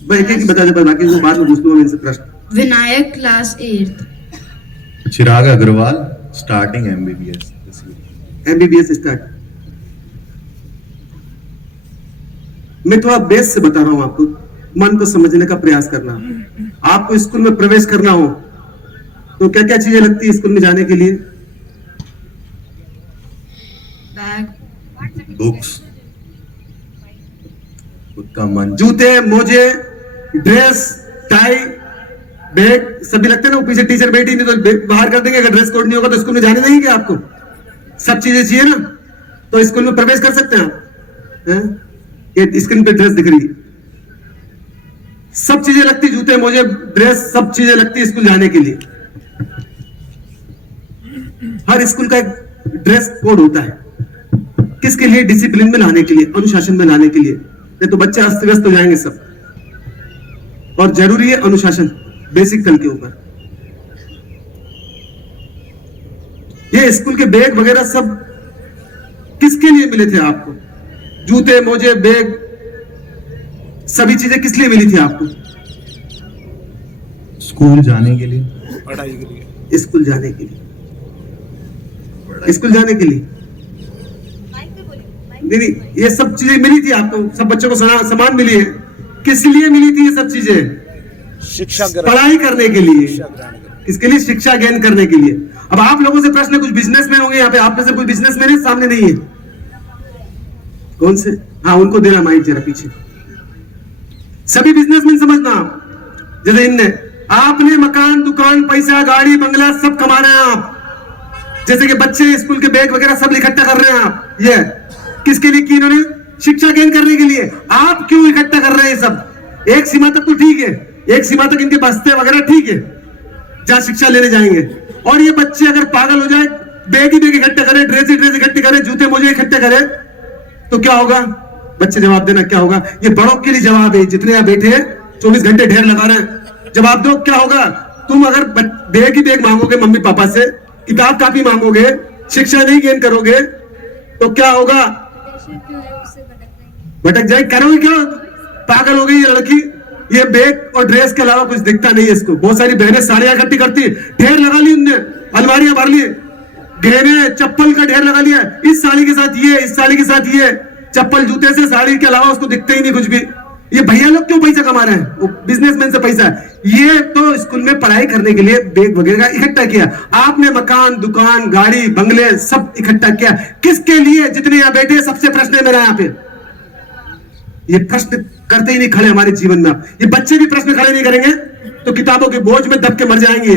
भाई एक बता दे, बाकी को बाद में पूछ लूंगा इनसे प्रश्न। Vinayak class 8th। Chirag Agarwal starting MBBS. MBBS start. मैं थोड़ा बेस से बता रहा हूं आपको, मन को समझने का प्रयास करना। आपको स्कूल में प्रवेश करना हो तो क्या क्या चीजें लगती है स्कूल में जाने के लिए? बैग, बुक्स, खुद का मन, जूते, मोजे, ड्रेस, टाई, बैग सभी लगते हैं ना। पीछे टीचर बैठी नहीं तो बाहर कर देंगे। अगर ड्रेस कोड नहीं होगा तो स्कूल में जाने देंगे आपको? सब चीजें चाहिए ना, तो स्कूल में प्रवेश कर सकते हैं आप। हैं? ये स्क्रीन पे ड्रेस दिख रही है, सब चीजें लगती, जूते, मोजे, ड्रेस, सब चीजें लगती है स्कूल जाने के लिए। हर स्कूल का एक ड्रेस कोड होता है, किसके लिए? डिसिप्लिन में लाने के लिए, अनुशासन में लाने के लिए। नहीं तो बच्चे अस्त व्यस्त हो जाएंगे सब। और जरूरी है अनुशासन, बेसिक कल के ऊपर। ये स्कूल के बैग वगैरह सब किसके लिए मिले थे आपको? जूते, मोजे, बैग, सभी चीजें किस लिए मिली थी आपको? स्कूल जाने के लिए, पढ़ाई के लिए। स्कूल जाने के लिए, स्कूल जाने के लिए। नहीं, ये सब चीजें मिली थी आपको, सब बच्चों को समान मिली है। किस लिए मिली थी ये सब चीजें? शिक्षा पढ़ाई करने के लिए। किसके लिए? शिक्षा ज्ञान करने के लिए। अब आप लोगों से प्रश्न, कुछ बिजनेसमैन होंगे यहाँ पे, आप में से कोई बिजनेसमैन है? सामने नहीं है? कौन से? हाँ, उनको देना माइक जरा पीछे। सभी बिजनेसमैन समझना, जैसे इनने, आपने मकान, दुकान, पैसा, गाड़ी, बंगला सब कमा रहे हैं आप। जैसे कि बच्चे स्कूल के बैग वगैरह सब इकट्ठा कर रहे हैं आप। ये किसके लिए की? इन्होंने शिक्षा गेन करने के लिए। आप क्यों इकट्ठा कर रहे हैं सब? एक सीमा तक तो ठीक है, एक सीमा तक इनके बस्ते वगैरह ठीक है, जहां शिक्षा लेने जाएंगे। और ये बच्चे अगर पागल हो जाए, बैग ही बैग इकट्ठा करें, ड्रेस ही ड्रेस इकट्ठी करें, जूते मोजे इकट्ठे करें, तो क्या होगा? बच्चे जवाब देना क्या होगा? ये बड़ों के लिए जवाब है, जितने यहाँ बैठे हैं 24 घंटे ढेर लगा रहे हैं। जवाब दो, क्या होगा? तुम अगर बैग ही बैग मांगोगे मम्मी पापा से, किताब कापी मांगोगे, शिक्षा नहीं गेन करोगे, तो क्या होगा? भटक जाए। करोगे क्या? पागल हो गई ये लड़की। ये बैग और ड्रेस के अलावा कुछ दिखता नहीं है इसको। बहुत सारी बहनें साड़ियां इकट्ठी करती, ढेर लगा ली उनने, अलमारियां भर ली, गहने, चप्पल का ढेर लगा लिया। इस साड़ी के साथ ये, इस साड़ी के साथ ये, चप्पल जूते से, साड़ी के अलावा उसको दिखता ही नहीं कुछ भी। ये भैया लोग क्यों पैसा कमा रहे हैं? वो बिजनेसमैन से पैसा है। ये तो स्कूल में पढ़ाई करने के लिए बैग वगैरह इकट्ठा किया आपने। मकान, दुकान, गाड़ी, बंगले सब इकट्ठा किया किसके लिए? जितने यहाँ बैठे सबसे प्रश्न है मेरा यहाँ पे। ये प्रश्न करते ही नहीं खड़े हमारे जीवन में। ये बच्चे भी प्रश्न खड़े नहीं करेंगे तो किताबों के बोझ में दब के मर जाएंगे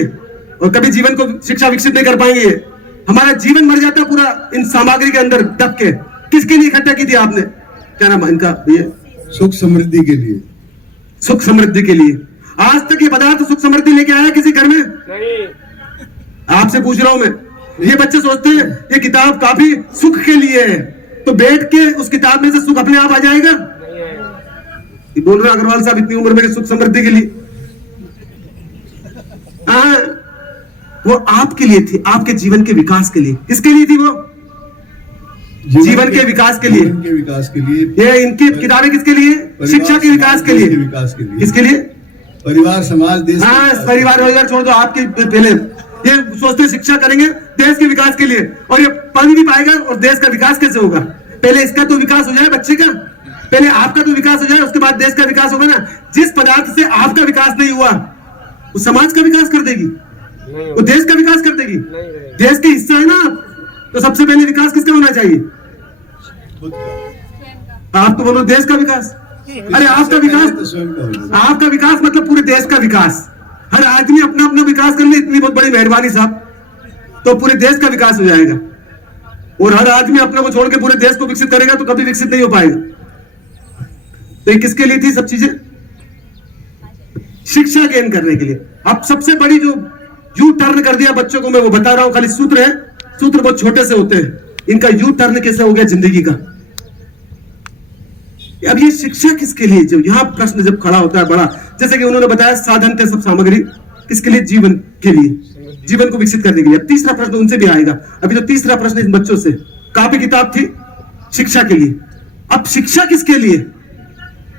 और कभी जीवन को शिक्षा विकसित नहीं कर पाएंगे। हमारा जीवन मर जाता पूरा इन सामग्री के अंदर दब के। किसके लिए इकट्ठा की थी आपने? क्या नाम है इनका भैया? सुख समृद्धि के लिए। सुख समृद्धि के लिए। आज तक ये पदार्थ सुख समृद्धि लेके आया किसी घर में? नहीं। आपसे पूछ रहा हूं मैं। ये बच्चे सोचते हैं ये किताब काफी सुख के लिए है, तो बैठ के उस किताब में से सुख अपने आप आ जाएगा? ये बोल रहे अग्रवाल साहब इतनी उम्र में सुख समृद्धि के लिए। हाँ, वो आपके लिए थी, आपके जीवन के विकास के लिए। किसके लिए थी वो? जीवन के विकास के लिए। जीवन के विकास के लिए। ये इनकी किताबें किसके लिए? शिक्षा के विकास के लिए। विकास के लिए। किसके लिए? परिवार, समाज, देश। हाँ, परिवार रोजगार छोड़ दो। आपके पहले ये सोचते शिक्षा करेंगे देश के विकास के लिए, और ये पढ़ नहीं पाएगा और देश का विकास कैसे होगा? पहले इसका तो विकास हो जाए बच्चे का, पहले आपका तो विकास हो जाए, उसके बाद देश का विकास होगा ना। जिस पदार्थ से आपका विकास नहीं हुआ वो समाज का विकास कर देगी, वो देश का विकास कर देगी। देश के हिस्सा है ना आप, तो सबसे पहले विकास किसका होना चाहिए? आप तो बोलो देश का विकास। अरे आपका विकास, आपका विकास मतलब पूरे देश का विकास। हर आदमी अपना अपना विकास कर ले, इतनी बहुत बड़ी मेहरबानी साहब, तो पूरे देश का विकास हो जाएगा। और हर आदमी अपने को छोड़ के पूरे देश को विकसित करेगा तो कभी विकसित नहीं हो पाएगा। तो ये किसके लिए थी सब चीजें? शिक्षा गेन करने के लिए। अब सबसे बड़ी जो यू टर्न कर दिया बच्चों को, मैं वो बता रहा हूं, खाली सूत्र है, सूत्र बहुत छोटे से होते हैं, इनका यू टर्न कैसे हो गया जिंदगी का। अब ये शिक्षा किसके लिए, जो यहां प्रश्न जब खड़ा होता है बड़ा, जैसे कि उन्होंने बताया साधन थे सब सामग्री, किसके लिए? जीवन के लिए, जीवन को विकसित करने के लिए। अब तीसरा प्रश्न उनसे भी आएगा। अभी तो तीसरा प्रश्न इन बच्चों से, कापी किताब थी शिक्षा के लिए, अब शिक्षा किसके लिए?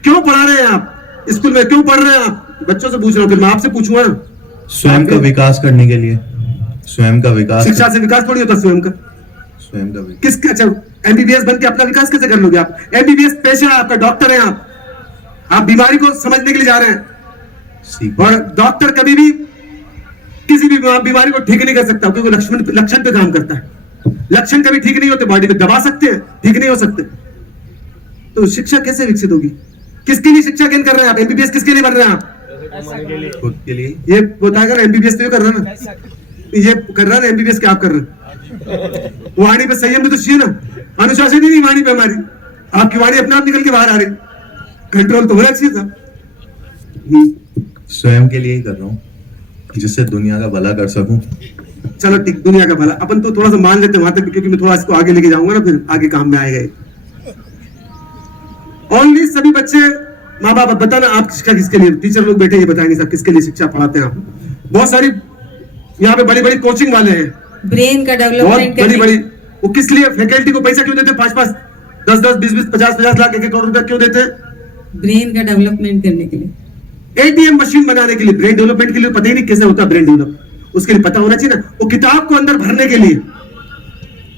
क्यों पढ़ा रहे हैं आप स्कूल में, क्यों पढ़ रहे हैं आप? बच्चों से पूछ रहा हूं, फिर मैं आपसे पूछूंगा ना। स्वयं का विकास करने के लिए, स्वयं का विकास। शिक्षा से विकास थोड़ी होता, स्वयं का विकास किसका? अच्छा, एमबीबीएस बन के अपना विकास कैसे कर लोगे आप? एमबीबीएस पेशा है आपका, डॉक्टर है आप बीमारी को समझने के लिए जा रहे हैं, और डॉक्टर कभी भी किसी भी बीमारी को ठीक नहीं कर सकता, क्योंकि लक्षण पे काम करता है। लक्षण कभी ठीक नहीं होते, बॉडी में दबा सकते हैं, ठीक नहीं हो सकते। तो शिक्षा कैसे विकसित होगी? किसके लिए शिक्षा गेन कर रहे हैं आप? एमबीबीएस किसके लिए बन रहे हैं आप? खुद के लिए। ये बताकर एमबीबीएस तो कर रहा है ना, ये कर रहा है एमबीबीएस, क्या आप कर रहे हैं? वाणी पे संयम भी तो चाहिए ना, अनुशासन ही नहीं वाणी पे हमारी। आपकी वाणी अपने आप निकल के बाहर आ रही, कंट्रोल तो होना चाहिए था। स्वयं के लिए ही कर रहा हूँ, जिससे दुनिया का भला कर सकूं। चलो ठीक, दुनिया का भला अपन तो थोड़ा सा मान लेते हैं वहां तक, क्योंकि मैं थोड़ा इसको आगे लेके जाऊंगा ना, फिर आगे काम में आएगा। ओनली सभी बच्चे, माँ बाप बताना आप शिक्षा किसके लिए? टीचर लोग बैठे ये बताएंगे सब किसके लिए शिक्षा पढ़ाते हैं आप। बहुत सारी यहाँ पे बड़ी बड़ी कोचिंग वाले हैं, ब्रेन का डेवलपमेंट बड़ी बड़ी, वो किस लिए? फैकल्टी को पैसा क्यों देते? 5-5, 10-10, 20-20, 50-50 लाख, 1-1 करोड़ रुपया क्यों देते? ब्रेन का डेवलपमेंट करने के लिए, एटीएम मशीन बनाने के लिए, ब्रेन डेवलपमेंट के लिए पता ही नहीं कैसे होता ब्रेन डेवलप, उसके लिए पता होना चाहिए ना। वो किताब को अंदर भरने के लिए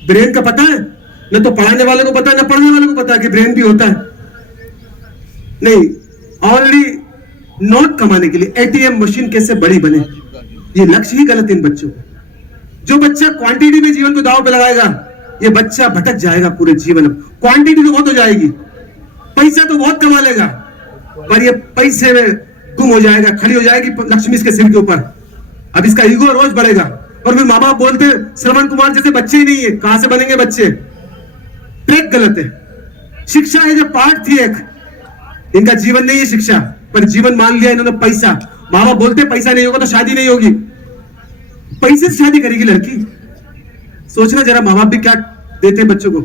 ब्रेन का पता है? न तो पढ़ाने वाले को पता है, न पढ़ने वाले को पता है कि ब्रेन भी होता है। नहीं, ओनली नोट कमाने के लिए एटीएम मशीन कैसे बड़ी बने, ये लक्ष्य ही गलत है इन बच्चों को। जो बच्चा क्वांटिटी में जीवन को दांव पे लगाएगा, ये बच्चा भटक जाएगा पूरे जीवन। क्वांटिटी तो बहुत हो जाएगी, पैसा तो बहुत कमा लेगा, पर ये पैसे में गुम हो जाएगा, खड़ी हो जाएगी लक्ष्मी इसके सिर के ऊपर। अब इसका ईगो रोज बढ़ेगा, और फिर माँ बाप बोलते श्रवण कुमार जैसे बच्चे ही नहीं है, कहां से बनेंगे बच्चे? ट्रैक गलत है। शिक्षा है जो पार्ट थी एक, इनका जीवन नहीं है शिक्षा, पर जीवन मान लिया इन्होंने पैसा। माँ बाप बोलते पैसा नहीं होगा तो शादी नहीं होगी, पैसे से शादी करेगी लड़की। सोचना जरा, माँ बाप भी क्या देते हैं बच्चों को,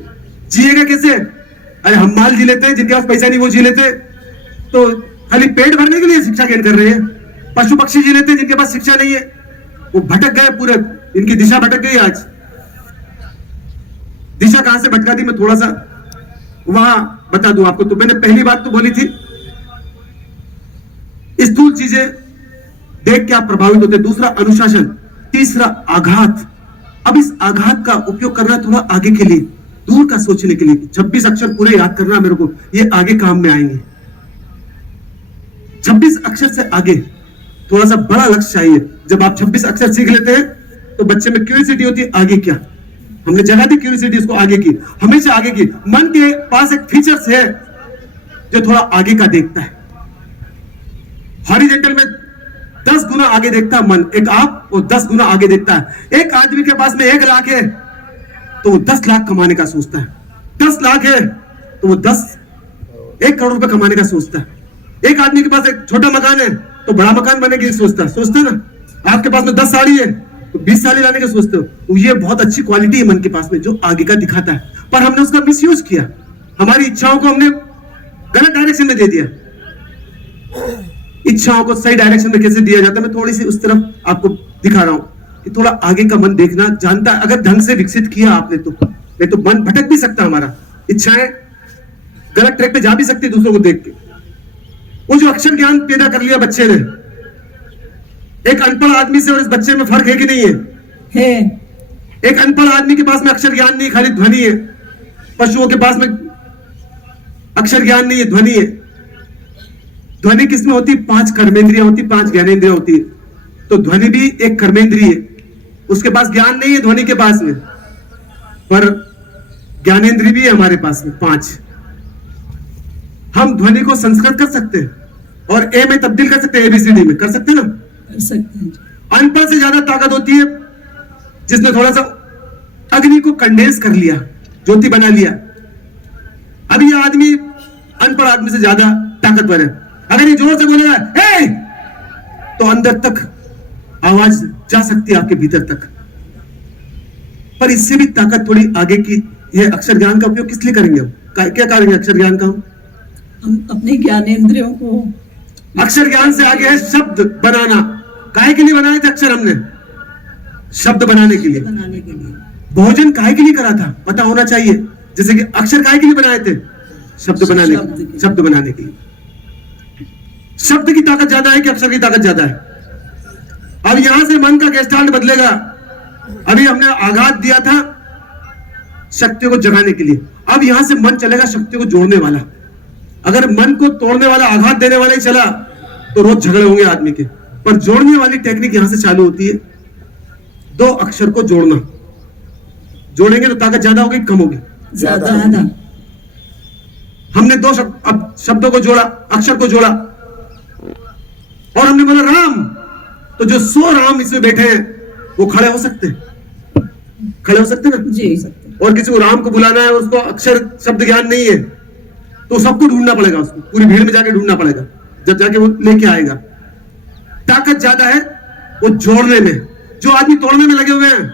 जिएगा कैसे? अरे हम माल जी लेते हैं, जिनके पास पैसा नहीं वो जी लेते, तो खाली पेट भरने के लिए शिक्षा गेन कर रहे हैं। पशु पक्षी जी लेते हैं, जिनके पास शिक्षा नहीं है, वो भटक गए पूरे, इनकी दिशा भटक गई। आज दिशा कहां से भटका थी मैं थोड़ा सा वहां बता दूं आपको। तो मैंने पहली बात तो बोली थी, स्थूल चीजें देख के आप प्रभावित होते। दूसरा अनुशासन, तीसरा आघात। अब इस आघात का उपयोग करना थोड़ा आगे के लिए, दूर का सोचने के लिए। 26 अक्षर पूरे याद करना मेरे को, ये आगे काम में आएंगे। 26 अक्षर से आगे थोड़ा सा बड़ा लक्ष्य चाहिए। जब आप 26 अक्षर सीख लेते हैं तो बच्चे में क्यूरियोसिटी होती है, आगे क्या? हमने जगह दी क्यूरियोसिटी उसको आगे की, हमेशा आगे की। मन के पास एक फीचर्स है जो थोड़ा आगे का देखता है। हॉरिजॉन्टल में 10 गुना आगे देखता है मन, एक आप वो 10 गुना आगे देखता है। एक आदमी के पास में 1 लाख है तो वो 10 लाख कमाने का सोचता है। 10 लाख है तो वो 1 करोड़ रुपए कमाने का सोचता है। एक आदमी के पास एक छोटा मकान है तो बड़ा मकान बनने की सोचता है ना। आपके पास में 10 साड़ी है तो 20 साड़ी लाने का सोचते हो। तो ये बहुत अच्छी क्वालिटी है मन के पास में जो आगे का दिखाता है, पर हमने उसका मिसयूज किया। हमारी इच्छाओं को हमने गलत डायरेक्शन में दे दिया। इच्छाओं को सही डायरेक्शन में कैसे दिया जाता है, मैं थोड़ी सी उस तरफ आपको दिखा रहा हूं कि थोड़ा आगे का मन देखना जानता है। अगर ढंग से विकसित किया आपने तो, नहीं तो मन भटक भी सकता हमारा। इच्छाएं गलत ट्रैक पे जा भी सकती दूसरों को देख के। वो जो अक्षर ज्ञान पैदा कर लिया बच्चे ने, एक अनपढ़ आदमी से और इस बच्चे में फर्क है कि नहीं है? एक अनपढ़ आदमी के पास में अक्षर ज्ञान नहीं, खाली ध्वनि है। पशुओं के पास में अक्षर ज्ञान नहीं है, ध्वनि है। ध्वनि किसमें होती? 5 कर्मेंद्रियां होती, 5 ज्ञानेंद्रियां होती है। तो ध्वनि भी एक कर्मेंद्रिय है, उसके पास ज्ञान नहीं है ध्वनि के पास में, पर ज्ञानेंद्रिय भी है हमारे पास में 5। हम ध्वनि को संस्कृत कर सकते हैं और ए में तब्दील कर सकते हैं, ABCD में कर सकते हैं ना, कर सकते हैं। अनपढ़ से ज्यादा ताकत होती है जिसने थोड़ा सा अग्नि को कंडेंस कर लिया, ज्योति बना लिया। अब ये आदमी अनपढ़ आदमी से ज्यादा ताकतवर है। अगर ये जोर से बोलेगा हे, तो अंदर तक आवाज जा सकती है, आपके भीतर तक। पर इससे भी ताकत थोड़ी आगे की, ये अक्षर ज्ञान का उपयोग किस लिए करेंगे हम? क्या करेंगे अक्षर ज्ञान का? हम अपने ज्ञानेंद्रियों को, अक्षर ज्ञान से आगे है शब्द बनाना। काहे के लिए बनाए थे अक्षर हमने? शब्द बनाने के लिए। बनाने के लिए। भोजन काहे के लिए करा था? पता होना चाहिए। जैसे कि अक्षर काहे के लिए बनाए थे? शब्द बनाने के लिए। शब्द बनाने के लिए। शब्द की ताकत ज्यादा है कि अक्षर की ताकत ज्यादा है? अब यहां से मन का गेस्टाल्ट बदलेगा। अभी हमने आघात दिया था शक्तियों को जगाने के लिए, अब यहां से मन चलेगा शक्तियों को जोड़ने वाला। अगर मन को तोड़ने वाला, आघात देने वाला ही चला तो रोज झगड़े होंगे आदमी के। पर जोड़ने वाली टेक्निक यहां से चालू होती है। दो अक्षर को जोड़ना। जोड़ेंगे तो ताकत ज्यादा होगी, कम होगी? ज्यादा। हमने दो शब्दों को जोड़ा, अक्षर को जोड़ा, और हमने बोला राम, तो जो 100 राम इसमें बैठे हैं वो खड़े हो सकते हैं? खड़े हो सकते ना जी। और किसी को राम को बुलाना है, उसको अक्षर शब्द ज्ञान नहीं है, तो सबको ढूंढना पड़ेगा, उसको पूरी भीड़ में जाके ढूंढना पड़ेगा, जब जाके वो लेके आएगा। ताकत ज्यादा है वो जोड़ने में। जो आदमी तोड़ने में लगे हुए हैं,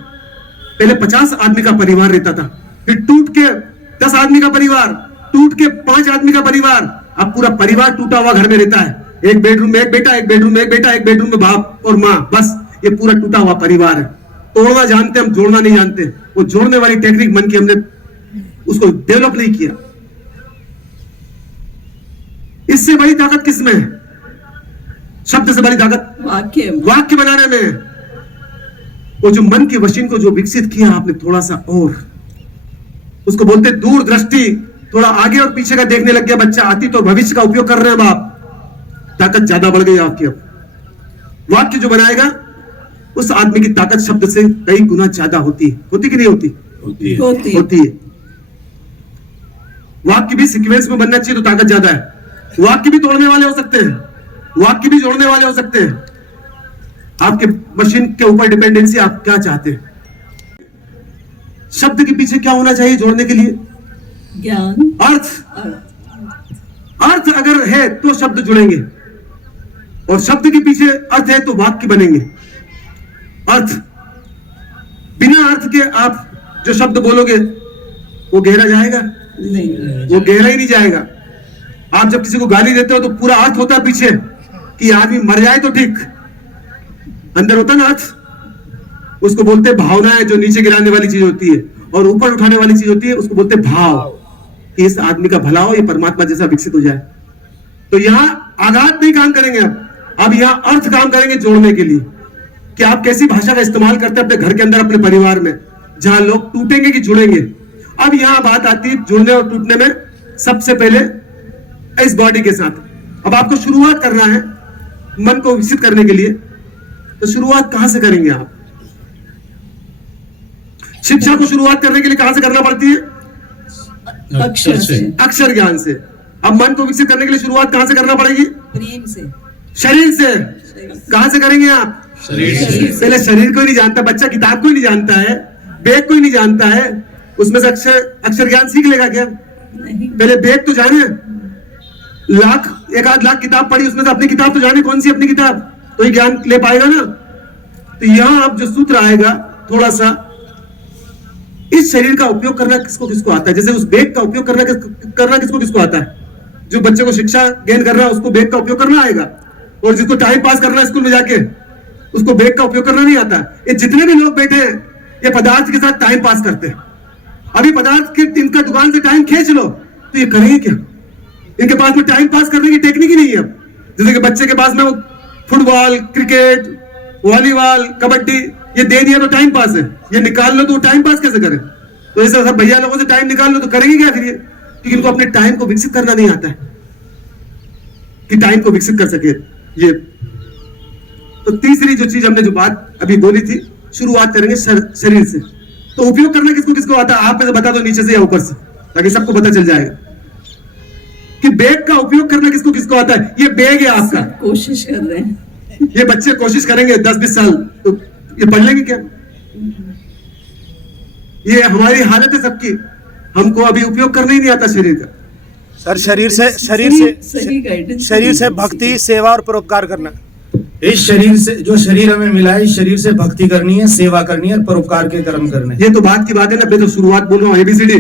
पहले 50 आदमी का परिवार रहता था, फिर टूट के 10 आदमी का परिवार, टूट के 5 आदमी का परिवार, अब पूरा परिवार टूटा हुआ घर में रहता है। एक बेडरूम में एक बेटा, एक बेडरूम में एक बेटा, एक बेडरूम में बाप और माँ, बस ये पूरा टूटा हुआ परिवार है। तोड़ना जानते हम, जोड़ना नहीं जानते। वो जोड़ने वाली टेक्निक मन की हमने उसको डेवलप नहीं किया। इससे बड़ी ताकत किसमें है? शब्द से बड़ी ताकत वाक्य बनाने में। वो जो मन की मशीन को जो विकसित किया आपने थोड़ा सा, और उसको बोलते दूरदृष्टि। थोड़ा आगे और पीछे का देखने लग गया बच्चा, अतीत और भविष्य का उपयोग कर रहे हैं बाप, ताकत ज्यादा बढ़ गई आपकी। अब वाक्य जो बनाएगा उस आदमी की ताकत शब्द से कई गुना ज्यादा होती है। होती कि नहीं होती? होती है। वाक्य भी सीक्वेंस में बनना चाहिए तो ताकत ज्यादा है। वाक्य भी तोड़ने वाले हो सकते हैं, वाक्य भी जोड़ने वाले हो सकते हैं। आपके मशीन के ऊपर डिपेंडेंसी, आप क्या चाहते हैं। शब्द के पीछे क्या होना चाहिए जोड़ने के लिए? ज्ञान, अर्थ अगर है तो शब्द जुड़ेंगे, और शब्द के पीछे अर्थ है तो वाक्य बनेंगे। अर्थ, बिना अर्थ के आप जो शब्द बोलोगे वो गहरा जाएगा नहीं, वो गहरा ही नहीं जाएगा। आप जब किसी को गाली देते हो तो पूरा अर्थ होता है पीछे कि आदमी मर जाए तो ठीक, अंदर होता ना अर्थ। उसको बोलते भावनाएं, जो नीचे गिराने वाली चीज होती है और ऊपर उठाने वाली चीज होती है, उसको बोलते भाव, कि इस आदमी का भला हो, ये परमात्मा जैसा विकसित हो जाए। तो यहां आघात नहीं काम करेंगे, अब यहां अर्थ काम करेंगे जोड़ने के लिए, कि आप कैसी भाषा का इस्तेमाल करते हैं अपने घर के अंदर, अपने परिवार में, जहां लोग टूटेंगे कि जुड़ेंगे। अब यहां बात आती है जुड़ने और टूटने में। सबसे पहले इस बॉडी के साथ अब आपको शुरुआत करना है मन को विकसित करने के लिए। तो शुरुआत कहां से करेंगे आप? शिक्षा को शुरुआत करने के लिए कहां से करना पड़ती है? अक्षर से, अक्षर ज्ञान से। अब मन को विकसित करने के लिए शुरुआत कहां से करना पड़ेगी? प्रेम से, शरीर से। कहां से करेंगे आप? शरीर से। पहले शरीर को ही नहीं जानता बच्चा, किताब को ही नहीं जानता है, बैग को ही नहीं जानता है, उसमें से अक्षर ज्ञान सीख लेगा क्या? नहीं। पहले बैग तो जाने, एक आध लाख किताब पढ़ी, उसमें से अपनी किताब तो जाने, कौन सी अपनी किताब, तो ही ज्ञान ले पाएगा ना। तो यहां अब जो सूत्र आएगा थोड़ा सा, इस शरीर का उपयोग करना किसको किसको आता है। जैसे उस बैग का उपयोग करना किसको किसको आता है। जो बच्चे को शिक्षा गेन कर रहा है उसको बैग का उपयोग करना आएगा, और जिसको टाइम पास करना है स्कूल में जाके उसको बैग का उपयोग करना नहीं आता। ये जितने भी लोग बैठे हैं ये पदार्थ के साथ टाइम पास करते हैं। अभी पदार्थ के इनका दुकान से टाइम खींच लो तो ये करेंगे क्या? इनके पास में टाइम पास करने की टेक्निक ही नहीं है। जैसे कि बच्चे के पास में वो फुटबॉल, क्रिकेट, वॉलीबॉल, कबड्डी ये दे दिया तो टाइम पास है, ये निकाल लो तो टाइम पास कैसे करें? तो ऐसा सब भैया लोगों से टाइम निकाल लो तो करेंगे क्या फिर ये? क्योंकि इनको अपने टाइम को विकसित करना नहीं आता है कि टाइम को विकसित कर सके ये। तो तीसरी जो चीज हमने जो बात अभी बोली थी, शुरुआत करेंगे शरीर से। तो उपयोग करना किसको किसको आता है? आप में से बता दो, नीचे से या ऊपर से, ताकि सबको पता चल जाएगा कि बैग का उपयोग करना किसको किसको आता है। ये बैग है आपका, कोशिश कर रहे हैं। ये बच्चे कोशिश करेंगे 10-20 साल तो ये पढ़ लेंगे क्या? ये हमारी हालत है सबकी, हमको अभी उपयोग करना ही नहीं आता शरीर का। सर शरीर से भक्ति, सेवा और परोपकार करना। इस शरीर से, जो शरीर हमें मिला है, इस शरीर से भक्ति करनी है, सेवा करनी है, परोपकार के कर्म करने हैं। ये तो बात की बात है ना, मैं तो शुरुआत बोल रहा हूँ एबीसीडी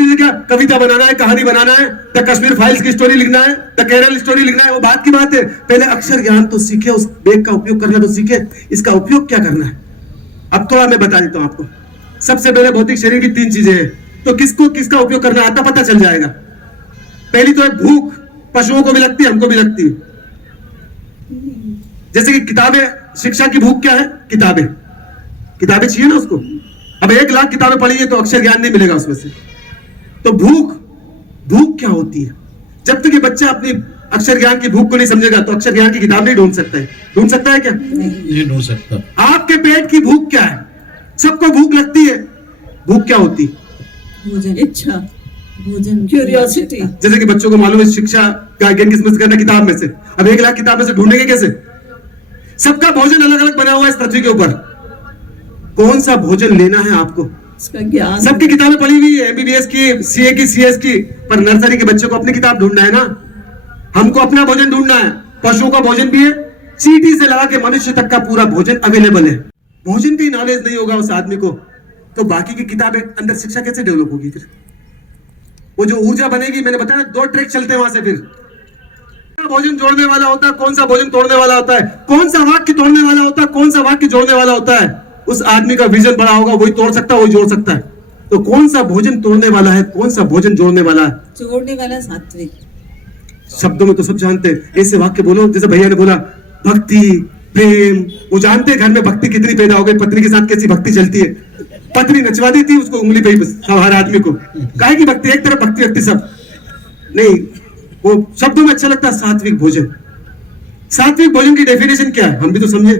से क्या कविता बनाना है, कहानी बनाना है, द कश्मीर फाइल्स की स्टोरी लिखना है, द केरल स्टोरी लिखना है, वो बात की बात है। पहले अक्षर ज्ञान तो सीखे, उस बेग का उपयोग करना तो सीखे, इसका उपयोग क्या करना है। अब थोड़ा मैं बता देता हूँ आपको। सबसे पहले भौतिक शरीर की 3 चीजें हैं, तो किसको किसका उपयोग करना आता पता चल जाएगा। पहली तो है भूख, पशुओं को भी लगती है, हमको भी लगती है। जैसे कि किताबें, शिक्षा की भूख क्या है, किताबें चाहिए ना उसको। अब 1 लाख किताबें पढ़ी है तो अक्षर ज्ञान नहीं मिलेगा उसमें से। तो भूख क्या होती है। जब तक ये बच्चा अपनी अक्षर ज्ञान की भूख को नहीं समझेगा तो अक्षर ज्ञान की किताब नहीं ढूंढ सकता है। ढूंढ सकता है क्या? नहीं ढूंढ सकता। आपके पेट की भूख क्या है? सबको भूख लगती है। भूख क्या होती है? भोजन, इच्छा, भोजन, क्यूरियोसिटी। जैसे कि बच्चों को मालूम है शिक्षा का ज्ञान किसमें से करना, किताब में से। अब 1 लाख किताब में से ढूंढेंगे कैसे? सबका भोजन अलग अलग बना हुआ है इस पृथ्वी के ऊपर। कौन सा भोजन लेना है आपको? इसका ज्ञान। सबकी किताबें पढ़ी हुई है, एमबीबीएस की, सीए की, सीएस की, पर नर्सरी के बच्चों को अपनी किताब ढूंढना है ना। हमको अपना भोजन ढूंढना है। पशुओं का भोजन भी है, चींटी से लगा के मनुष्य तक का पूरा भोजन अवेलेबल है। भोजन की नॉलेज नहीं होगा उस आदमी को तो बाकी की किताबें अंदर शिक्षा कैसे डेवलप होगी? फिर वो जो ऊर्जा बनेगी, मैंने बताया 2 ट्रैक चलते हैं वहां से। फिर भोजन जोड़ने वाला होता है, कौन सा भोजन तोड़ने वाला होता है, कौन सा वाक्य तोड़ने वाला होता है, कौन सा वाक्य जोड़ने वाला होता है। उस आदमी का विजन बड़ा होगा, वही तोड़ सकता है, वही जोड़ सकता है। तो कौन सा भोजन तोड़ने वाला है, कौन सा भोजन जोड़ने वाला है? जोड़ने वाला सात्विक। शब्दों में तो सब जानते हैं, ऐसे वाक्य बोलो जैसे भैया ने बोला भक्ति, प्रेम। वो जानते हैं घर में भक्ति कितनी पैदा हो गई, पत्नी के साथ कैसी भक्ति चलती है। पत्नी नचवा दी थी उसको उंगली पे हर आदमी को। काहे की भक्ति? एक तरफ भक्ति व्यक्ति सब नहीं, वो शब्दों में अच्छा लगता है सात्विक भोजन। सात्विक भोजन की डेफिनेशन क्या है हम भी तो समझे।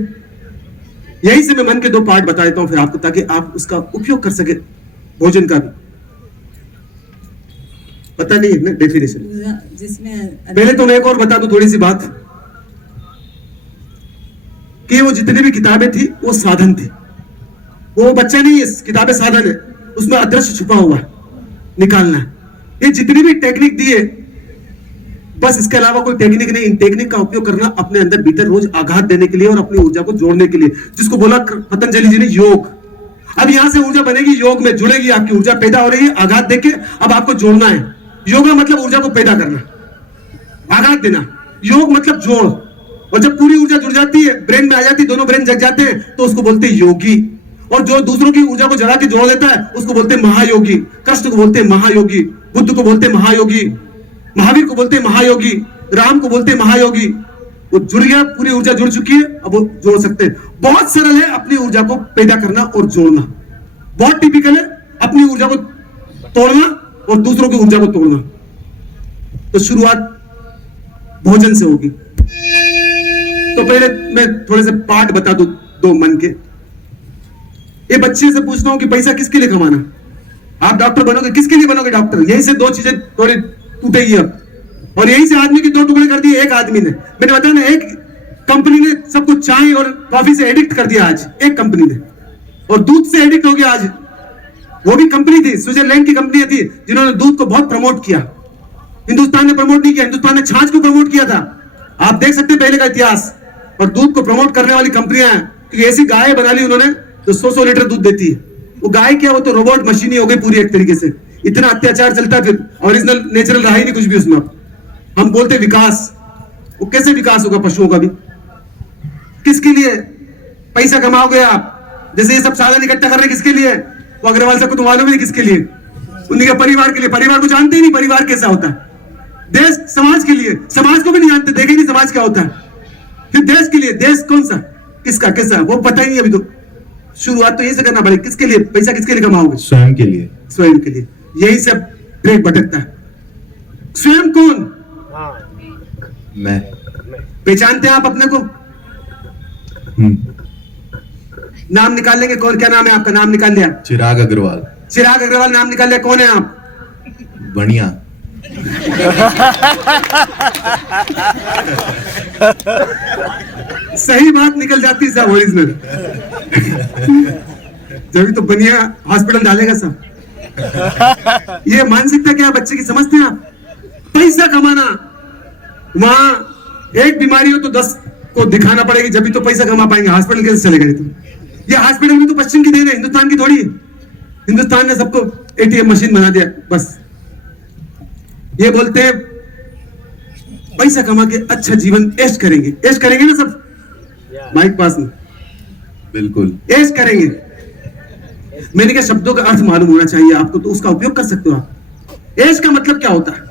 यही से मैं मन के 2 पार्ट बता देता हूं फिर आपको, ताकि आप उसका उपयोग कर सके भोजन का भी। पता नहीं है डेफिनेशन। जिसमें पहले तो मैं एक और बता दूं थोड़ी सी बात, कि वो जितनी भी किताबें थी वो साधन थी। वो बच्चा नहीं है, किताबें साधन है, उसमें अदृश्य छुपा हुआ है, निकालना है। ये जितनी भी टेक्निक दी है, बस इसके अलावा कोई टेक्निक नहीं। इन टेक्निक का उपयोग करना अपने अंदर भीतर रोज आघात देने के लिए और अपनी ऊर्जा को जोड़ने के लिए, जिसको बोला पतंजलि जी ने योग। अब यहां से ऊर्जा बनेगी, योग में जुड़ेगी, आपकी ऊर्जा पैदा हो रही है, आघात देके अब आपको जोड़ना है। योगा मतलब ऊर्जा को पैदा करना, आघात देना। योग मतलब जोड़। और जब पूरी ऊर्जा जुड़ जाती है, ब्रेन में आ जाती है, दोनों ब्रेन जग जाते हैं, तो उसको बोलते हैं योगी। और जो दूसरों की ऊर्जा को जगा के जोड़ देता है उसको बोलते हैं महायोगी। कृष्ण को बोलते हैं महायोगी, बुद्ध को बोलते हैं महायोगी, महावीर को बोलते हैं महायोगी, राम को बोलते हैं महायोगी। वो जुड़ गया, पूरी ऊर्जा जुड़ चुकी है, अब वो जोड़ सकते हैं। बहुत सरल है अपनी ऊर्जा को पैदा करना और जोड़ना। बहुत टिपिकल है अपनी ऊर्जा को तोड़ना और दूसरों की ऊर्जा को तोड़ना। तो शुरुआत भोजन से होगी। तो पहले मैं थोड़े से पार्ट बता दूं 2 मन के। ये बच्चे से पूछता हूं कि पैसा किसके लिए कमाना? आप डॉक्टर बनोगे, किसके लिए बनोगे डॉक्टर? यही से 2 चीजें थोड़ी टूटेगी अब। और यही से आदमी की 2 टुकड़े कर दिए एक आदमी ने। मैंने बताया ना, एक कंपनी ने सबको चाय और कॉफी से एडिक्ट कर दिया आज, एक कंपनी ने। और दूध से एडिक्ट हो गया आज, वो भी कंपनी थी, स्विट्जरलैंड की कंपनी थी, जिन्होंने दूध को बहुत प्रमोट किया। हिंदुस्तान ने प्रमोट नहीं किया, हिंदुस्तान ने छाछ को प्रमोट किया था। आप देख सकते हैं पहले का इतिहास। और दूध को प्रमोट करने वाली कंपनियां हैं, क्योंकि ऐसी गाय बना ली उन्होंने जो 100 लीटर दूध देती है। वो गाय क्या, वो तो रोबोट मशीन ही हो गई पूरी एक तरीके से। इतना अत्याचार चलता है, फिर ओरिजिनल नेचुरल रहा ही नहीं कुछ भी उसमें। हम बोलते विकास, वो कैसे विकास होगा पशुओं का भी? किसके लिए पैसा कमाओगे आप? जैसे ये सब साधन इकट्ठा कर रहे हैं, किसके लिए? वो अग्रवाल साहब को तो मालूम ही नहीं किसके लिए। उनके परिवार के लिए। परिवार को जानते ही नहीं, परिवार कैसा होता है। देश समाज के लिए, समाज को भी नहीं जानते, देखे नहीं समाज क्या होता है। फिर देश के लिए, देश कौन सा, किसका, कैसा, वो पता ही नहीं अभी तो। शुरुआत तो यही से करना पड़ेगा। किसके लिए पैसा, किसके लिए कमाओगे? स्वयं के लिए। स्वयं के लिए। यही सब ब्रेक भटकता है। स्वयं कौन? मैं। पहचानते हैं आप अपने को? नाम निकाल लेंगे, कौन, क्या नाम है आपका? नाम निकाल लिया? चिराग अग्रवाल। चिराग अग्रवाल नाम निकाल लिया, कौन है आप? बढ़िया। सही बात निकल जाती है सब ओरिजिनल। जब तो बनिया हॉस्पिटल डालेगा सब। ये मानसिकता क्या बच्चे की समझते हैं आप? पैसा कमाना, वहां एक बीमारी हो तो 10 को दिखाना पड़ेगी, जब भी तो पैसा कमा पाएंगे। हॉस्पिटल कैसे चलेगा? ये तो ये हॉस्पिटल भी तो पश्चिम की देन है, हिंदुस्तान की थोड़ी है। हिंदुस्तान ने सबको एटीएम मशीन बना दिया बस। ये बोलते हैं पैसा कमा के अच्छा जीवन ऐश करेंगे। ऐश करेंगे ना सब? माइक पास में बिल्कुल ऐश करेंगे। मैंने कहा शब्दों का अर्थ मालूम होना चाहिए आपको, तो उसका उपयोग कर सकते हो आप। ऐश का मतलब क्या होता है?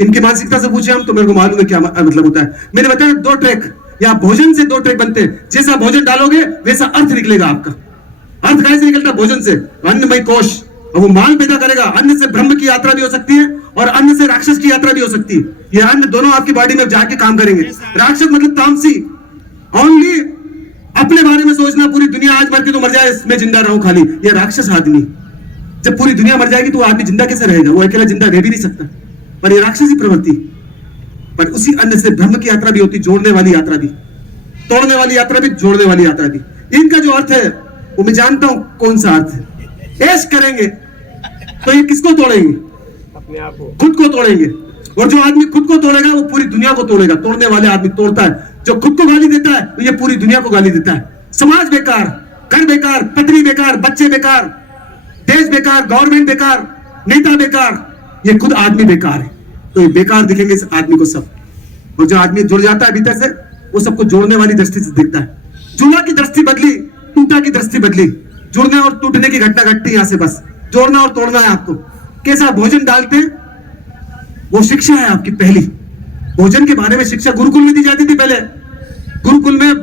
इनकी मानसिकता से पूछे हम तो मेरे को मालूम है क्या मतलब होता है। मैंने बताया 2 ट्रैक, या भोजन से 2 ट्रैक बनते हैं। जैसा भोजन डालोगे वैसा अर्थ निकलेगा आपका। अर्थ कैसे निकलता है? भोजन से। अन्नमय कोश, और वो माल पैदा करेगा। अन्न से ब्रह्म की यात्रा भी हो सकती है और अन्न से राक्षस की यात्रा भी हो सकती है। ये अन्न दोनों आपकी बॉडी में जाके काम करेंगे। राक्षस मतलब तामसी, ओनली अपने बारे में सोचना, पूरी दुनिया आज मर के तो मर जाए, मैं जिंदा रहूं खाली, ये राक्षस आदमी। जब पूरी दुनिया मर जाएगी तो वो आदमी जिंदा कैसे रहेगा? वो अकेला जिंदा रह भी नहीं सकता। पर ये राक्षसी प्रवृत्ति। पर उसी अन्न से ब्रह्म की यात्रा भी होती, जोड़ने वाली यात्रा भी, तोड़ने वाली यात्रा भी, जोड़ने वाली यात्रा भी। इनका जो अर्थ है वो मैं जानता हूं कौन सा अर्थ है। ऐश करेंगे तो ये किसको तोड़ेंगे? अपने आप को, खुद को तोड़ेंगे। और जो आदमी खुद को तोड़ेगा वो पूरी दुनिया को तोड़ेगा। तोड़ने वाले आदमी तोड़ता है। जो खुद को गाली देता है तो ये पूरी दुनिया को गाली देता है। समाज बेकार, घर बेकार, पत्नी बेकार, बच्चे बेकार, देश बेकार, गवर्नमेंट बेकार, नेता बेकार, ये खुद आदमी बेकार है। तो ये बेकार दिखेंगे इस आदमी को सब। और जो आदमी जुड़ जाता है भीतर से, वो सबको जोड़ने वाली दृष्टि से दिखता है। जुड़ा की दृष्टि बदली, टूटा की दृष्टि बदली। जुड़ने और टूटने की घटना घटती है यहां से। बस जोड़ना और तोड़ना है आपको। कैसा भोजन डालते हैं वो शिक्षा है आपकी पहली। भोजन के बारे में शिक्षा गुरुकुल में दी जाती थी पहले। गुरुकुल में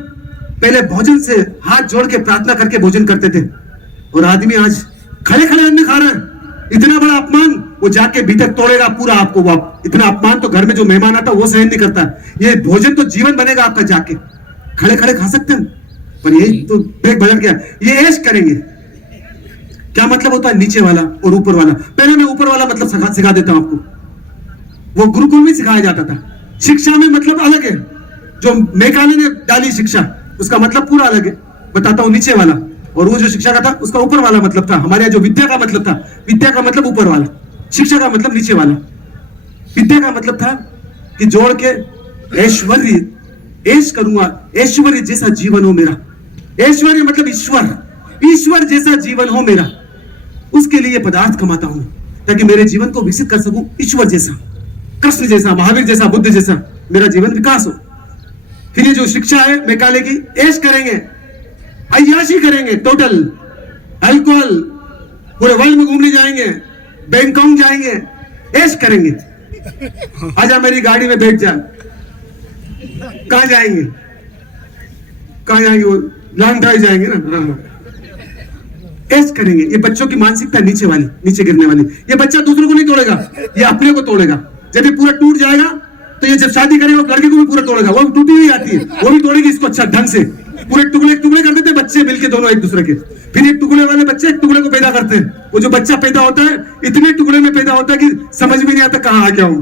पहले भोजन से हाथ जोड़ के प्रार्थना करके भोजन करते थे। और आदमी आज खड़े खड़े अन्न खा रहे हैं। इतना बड़ा अपमान, वो जाके भीतर तोड़ेगा पूरा आपको। वो इतना अपमान तो घर में जो मेहमान आता वो सहन नहीं करता। ये भोजन तो जीवन बनेगा आपका। जाके खड़े खड़े खा सकते हैं, पर ये तो पेट भर गया। ये ऐश करेंगे। क्या मतलब होता है नीचे वाला और ऊपर वाला? पहले मैं ऊपर वाला मतलब सिखा देता हूं आपको। वो गुरुकुल में सिखाया जाता था। शिक्षा में मतलब अलग है। जो मेघालय ने डाली शिक्षा, उसका मतलब पूरा अलग है। बताता हूं नीचे वाला। और वो जो शिक्षा का था उसका ऊपर वाला मतलब था। हमारे यहाँ जो विद्या का मतलब था, विद्या का मतलब ऊपर वाला, शिक्षा का मतलब नीचे वाला। विद्या का मतलब था कि जोड़ के ऐश्वर्य, ऐश करूंगा, ऐश्वर्य जैसा जीवन हो मेरा। ऐश्वर्य मतलब ईश्वर, ईश्वर जैसा जीवन हो मेरा। उसके लिए पदार्थ कमाता हूं ताकि मेरे जीवन को विकसित कर सकूं, ईश्वर जैसा, कृष्ण जैसा, महावीर जैसा, बुद्ध जैसा मेरा जीवन विकास हो। फिर ये जो शिक्षा है मेकाले की, ऐश करेंगे, अय्याशी करेंगे, टोटल अल्कोहल, पूरे वर्ल्ड में घूमने जाएंगे, बैंकॉक जाएंगे, ऐश करेंगे। आजा मेरी गाड़ी में बैठ जा। कहां जाएंगे? कहां जाएंगे? वो लॉन्ग ड्राइव जाएंगे ना। ऐश करेंगे। ये बच्चों की मानसिकता नीचे वाली, नीचे गिरने वाली। ये बच्चा दूसरों को नहीं तोड़ेगा, ये अपने को तोड़ेगा। जब ये पूरा टूट जाएगा तो ये जब शादी करेगा लड़के को भी पूरा तोड़ेगा। वो टूटी हुई आती है, वो भी तोड़ेगी इसको अच्छा ढंग से। पूरे टुकड़े टुकड़े कर देते बच्चे मिलके दोनों एक दूसरे के। फिर एक टुकड़े वाले बच्चे एक टुकड़े को पैदा करते हैं। वो जो बच्चा पैदा होता है इतने टुकड़े में पैदा होता है कि समझ में नहीं आता कहां आ गया हूं।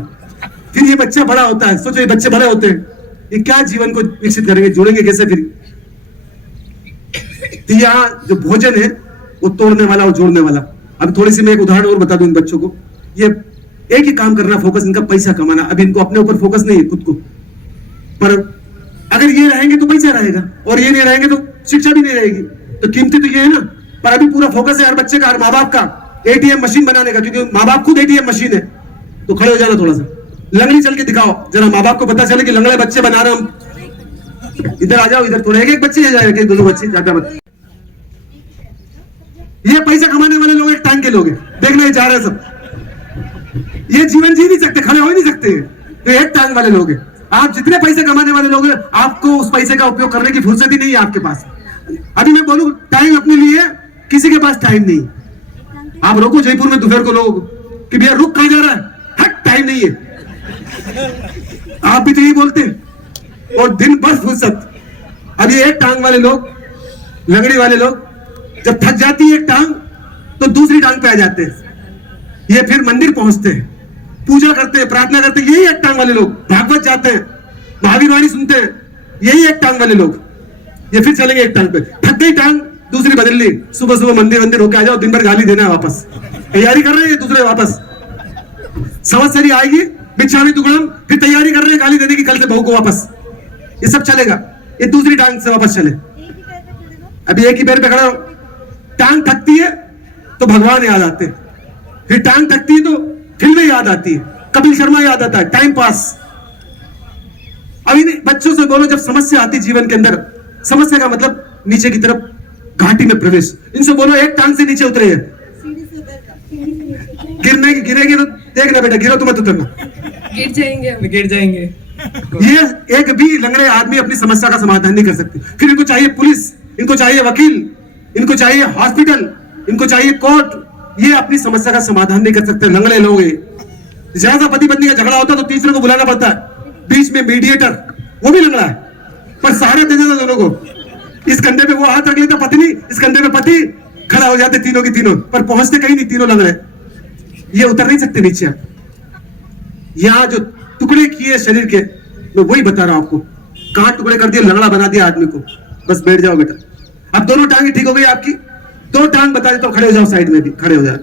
फिर ये बच्चा बड़ा होता है। सोचो ये बच्चे बड़े होते हैं, ये क्या जीवन को विकसित करेंगे, जोड़ेंगे कैसे? फिर तो यहाँ जो भोजन है वो तोड़ने वाला और जोड़ने वाला। अब थोड़ी सी मैं एक उदाहरण और बता दूं इन बच्चों को। ये एक ही काम करना, फोकस इनका पैसा कमाना। अब इनको अपने ऊपर फोकस नहीं है, खुद को। पर अगर ये रहेंगे तो पैसा रहेगा, और ये नहीं रहेंगे तो शिक्षा भी नहीं रहेगी। तो कीमती तो ये है ना। पर अभी पूरा फोकस है हर बच्चे का, हर माँ बाप का एटीएम मशीन बनाने का, क्योंकि माँ बाप खुद एटीएम मशीन है। तो खड़े हो जाना, थोड़ा सा लंगड़ी चल के दिखाओ जरा, माँ बाप को पता चले कि लंगड़े बच्चे बना रहे हम। इधर आ जाओ, इधर थोड़ा एक बच्चे जाएगा, दोनों बच्चे, ज्यादा बच्चे। ये पैसा कमाने वाले लोग एक टांग के लोग हैं, देखना ये जा रहे हैं सब। ये जीवन जी नहीं सकते, खड़े हो ही नहीं सकते। तो एक टांग वाले लोग हैं। आप जितने पैसे कमाने वाले लोग हैं, आपको उस पैसे का उपयोग करने की फुर्सत ही नहीं है आपके पास। अभी मैं बोलूं टाइम अपने लिए, किसी के पास टाइम नहीं। आप रोको जयपुर में दोपहर को लोग कि भैया रुक, कहां जा रहा है? हट, टाइम नहीं है। आप भी तो यही बोलते हैं। और दिन भर फुर्सत। अब ये एक टांग वाले लोग, लंगड़ी वाले लोग, जब थक जाती है एक टांग तो दूसरी टांग पे आ जाते हैं। ये फिर मंदिर पहुंचते हैं, पूजा करते हैं, प्रार्थना करते हैं। यही एक टांग वाले लोग भागवत जाते हैं, महावीर वाणी सुनते हैं। यही एक टांग वाले लोग। ये फिर चलेंगे एक टांग पे, थक गई टांग, दूसरी बदल ली। सुबह सुबह मंदिर होके आ जाओ, दिन भर गाली देना है, वापस तैयारी कर रहे हैं दूसरे वापस। संवत्सरी आएगी, बिच्छामी दुगड़म, फिर तैयारी कर रहे हैं गाली देने की कल से बहू को वापस। ये सब चलेगा, ये दूसरी टांग से वापस चले। अभी एक ही पैर पे खड़ा हो, टांग थकती है तो भगवान याद आते हैं, फिर टांग थकती है तो फिल्में याद आती है, कपिल शर्मा याद आता है, टाइम पास। अभी बच्चों से बोलो, जब समस्या आती जीवन के अंदर, समस्या का मतलब नीचे की तरफ घाटी में प्रवेश, इनसे बोलो एक टांग से नीचे उतरे, गिरेगी तो देखना बेटा, गिरो तो मत उतरना, गिर जाएंगे। ये एक भी लंगड़े आदमी अपनी समस्या का समाधान नहीं कर सकते। फिर इनको चाहिए पुलिस, इनको चाहिए वकील, इनको चाहिए हॉस्पिटल, इनको चाहिए कोर्ट। ये अपनी समस्या का समाधान नहीं कर सकते लंगड़े लोग। ज्यादा पति पत्नी का झगड़ा होता है तो तीसरे को बुलाना पड़ता है, बीच में मीडिएटर, वो भी लंगड़ा है, पर सहारा दे देता दोनों को। इस कंधे पे वो हाथ रख लेता पत्नी, इस कंधे पे पति, खड़ा हो जाते तीनों की तीनों, पर पहुंचते कहीं नहीं, तीनों लंगड़े। ये उतर नहीं सकते नीचे। यहाँ जो टुकड़े किए शरीर के, मैं वही बता रहा हूं आपको, कहां टुकड़े कर दिए, लंगड़ा बना दिया आदमी को। बस बैठ जाओ बेटा। अब दोनों टांगे ठीक हो गई आपकी, दो टांग बता देता हूं, खड़े हो जाओ, साइड में भी खड़े हो जाओ।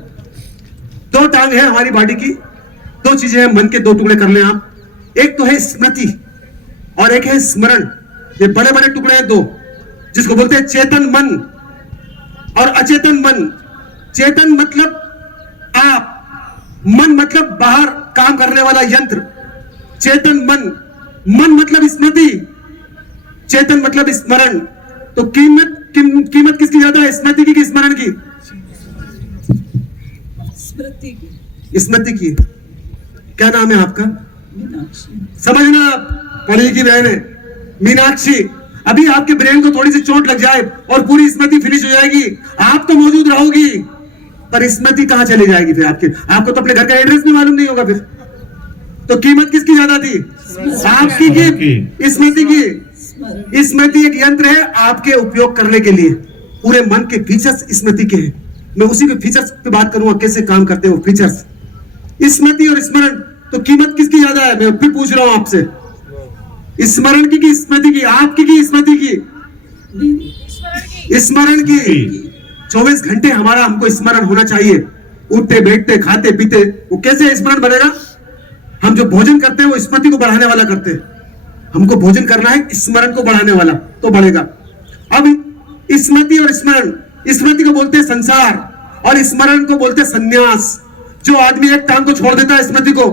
दो टांग है हमारी बॉडी की, दो चीजें हैं, मन के दो टुकड़े कर लें आप। एक तो है स्मृति और एक है स्मरण। ये बड़े बड़े टुकड़े हैं दो, जिसको बोलते हैं चेतन मन और अचेतन मन। चेतन मतलब आप, मन मतलब बाहर काम करने वाला यंत्र। चेतन मन, मन मतलब स्मृति, चेतन मतलब स्मरण। तो कीमत किसकी ज्यादा है, स्मृति की कि स्मरण की? स्मृति की। क्या नाम है आपका? समझना, पढ़ी की बहन है मीनाक्षी। अभी आपके ब्रेन को थोड़ी सी चोट लग जाए और पूरी स्मृति फिनिश हो जाएगी, आप तो मौजूद रहोगी पर स्मृति कहां चली जाएगी फिर आपके? आपको तो अपने घर का एड्रेस भी मालूम नहीं होगा फिर। तो कीमत किसकी ज्यादा थी, आपकी की स्मृति की? स्मृति एक यंत्र है आपके उपयोग करने के लिए। पूरे मन के फीचर्स स्मृति के हैं। मैं उसी के फीचर्स पे बात करूंगा, कैसे काम करते हैं वो फीचर्स। स्मृति और स्मरण, तो कीमत किसकी ज्यादा है? मैं फिर पूछ रहा हूं आपसे, स्मरण की कि स्मृति की? आपकी की स्मृति की? स्मरण की। 24 घंटे हमारा हमको स्मरण होना चाहिए, उठते बैठते खाते पीते। वो कैसे स्मरण बनेगा? हम जो भोजन करते हैं वो स्मृति को बढ़ाने वाला करते हैं। हमको भोजन करना है स्मरण को बढ़ाने वाला, तो बढ़ेगा। अब स्मृति और स्मरण, स्मृति को बोलते हैं संसार और स्मरण को बोलते हैं संन्यास। जो आदमी एक काम को छोड़ देता है स्मृति को,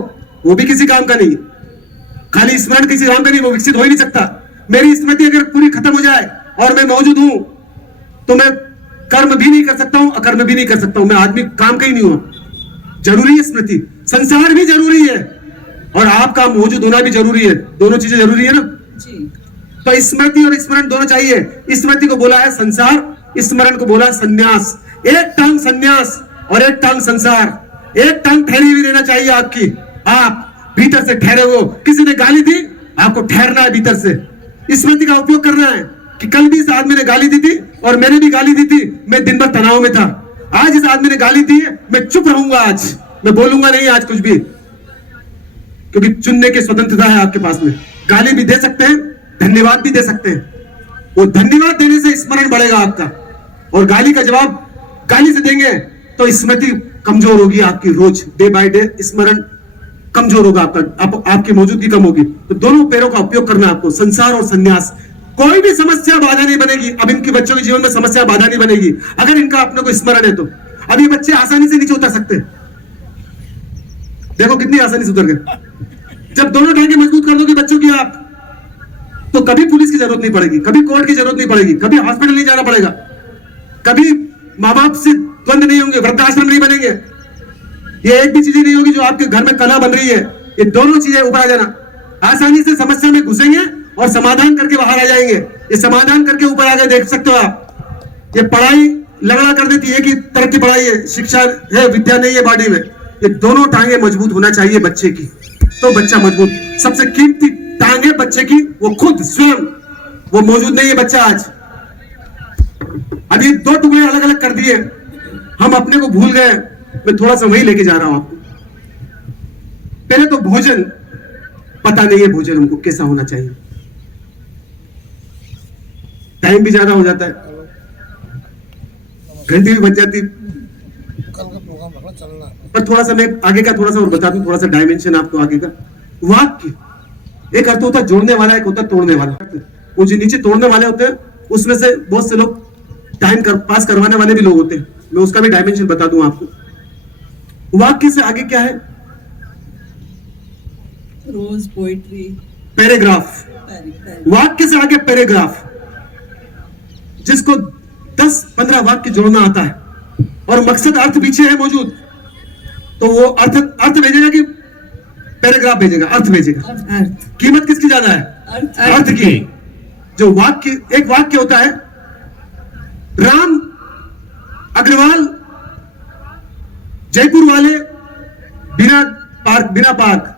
वो भी किसी काम का नहीं। खाली स्मरण किसी काम का नहीं, वो विकसित हो ही नहीं सकता। मेरी स्मृति अगर पूरी खत्म हो जाए और मैं मौजूद हूं तो मैं कर्म भी नहीं कर सकता हूं, अकर्म भी नहीं कर सकता हूं, मैं आदमी काम का ही नहीं हुआ। जरूरी है स्मृति, संसार भी जरूरी है और आपका मौजूद होना भी जरूरी है। दोनों चीजें जरूरी है ना जी। तो स्मृति और स्मरण दोनों चाहिए। स्मृति को बोला है संसार, स्मरण को बोला संन्यास। एक टांग संन्यास और एक टांग संसार। एक टांग ठहरी हुई रहना चाहिए आपकी, आप भीतर से ठहरे हो। किसी ने गाली दी, आपको ठहरना है भीतर से। स्मृति का उपयोग करना है कि कल भी इस आदमी ने गाली दी थी और मैंने भी गाली दी थी, मैं दिन भर तनाव में था। आज इस आदमी ने गाली दी है, मैं चुप रहूंगा, आज मैं बोलूंगा नहीं आज कुछ भी, क्योंकि चुनने की स्वतंत्रता है आपके पास में। गाली भी दे सकते हैं, धन्यवाद भी दे सकते हैं। वो धन्यवाद देने से स्मरण बढ़ेगा आपका, और गाली का जवाब गाली से देंगे तो स्मृति कमजोर होगी आपकी। रोज डे बाय डे स्मरण कमजोर होगा आपका, आपकी मौजूदगी कम होगी। तो दोनों पैरों का उपयोग करना है आपको, संसार और संन्यास। कोई भी समस्या बाधा नहीं बनेगी। अब इनके बच्चों के जीवन में समस्या बाधा नहीं बनेगी अगर इनका अपने को स्मरण है। तो अब ये बच्चे आसानी से नीचे उतर सकते हैं, देखो कितनी आसानी से उतर गए। जब दोनों टांगे मजबूत कर दोगे बच्चों की आप, तो कभी पुलिस की जरूरत नहीं पड़ेगी, कभी कोर्ट की जरूरत नहीं पड़ेगी, कभी हॉस्पिटल नहीं जाना पड़ेगा, कभी माँ बाप से द्वंद नहीं होंगे, वृद्धाश्रम नहीं बनेंगे। ये एक भी चीजें नहीं होगी जो आपके घर में कला बन रही है। ये दोनों चीजें ऊपर आ जाना, आसानी से समस्या में घुसेंगे और समाधान करके बाहर आ जाएंगे। ये समाधान करके ऊपर आ गए, देख सकते हो आप। ये पढ़ाई लगड़ा कर देती है कि तरह की पढ़ाई है, शिक्षा है, विद्या नहीं है बॉडी में। ये दोनों टांगे मजबूत होना चाहिए बच्चे की, तो बच्चा मजबूत। सबसे कीमती टांग है बच्चे की वो खुद स्वयं, वो मौजूद नहीं है बच्चा आज। अब ये दो टुकड़े अलग अलग कर दिए, हम अपने को भूल गए। मैं थोड़ा सा वही लेके जा रहा हूं आपको। पहले तो भोजन पता नहीं है, भोजन हमको कैसा होना चाहिए। टाइम भी ज्यादा हो जाता है, घंटी भी बच जाती, पर थोड़ा सा मैं आगे का थोड़ा सा और बता दूं, थोड़ा सा डायमेंशन आपको आगे का। वाक्य एक अर्थ होता है जोड़ने वाला, एक होता है तोड़ने वाला। वो जो नीचे तोड़ने वाले होते हैं उसमें से बहुत से लोग टाइम पास करवाने वाले भी लोग होते हैं, मैं उसका भी डायमेंशन बता दूं आपको। वाक्य से आगे क्या है? रोज पोइट्री, पैराग्राफ। वाक्य से आगे पैराग्राफ, जिसको 10-15 वाक्य जोड़ना आता है और मकसद अर्थ पीछे है मौजूद, तो वो अर्थ भेजेगा कि पैराग्राफ भेजेगा? अर्थ भेजेगा। कीमत किसकी ज्यादा है? अर्थ की। जो वाक्य, एक वाक्य होता है, राम अग्रवाल जयपुर वाले बिना पार्क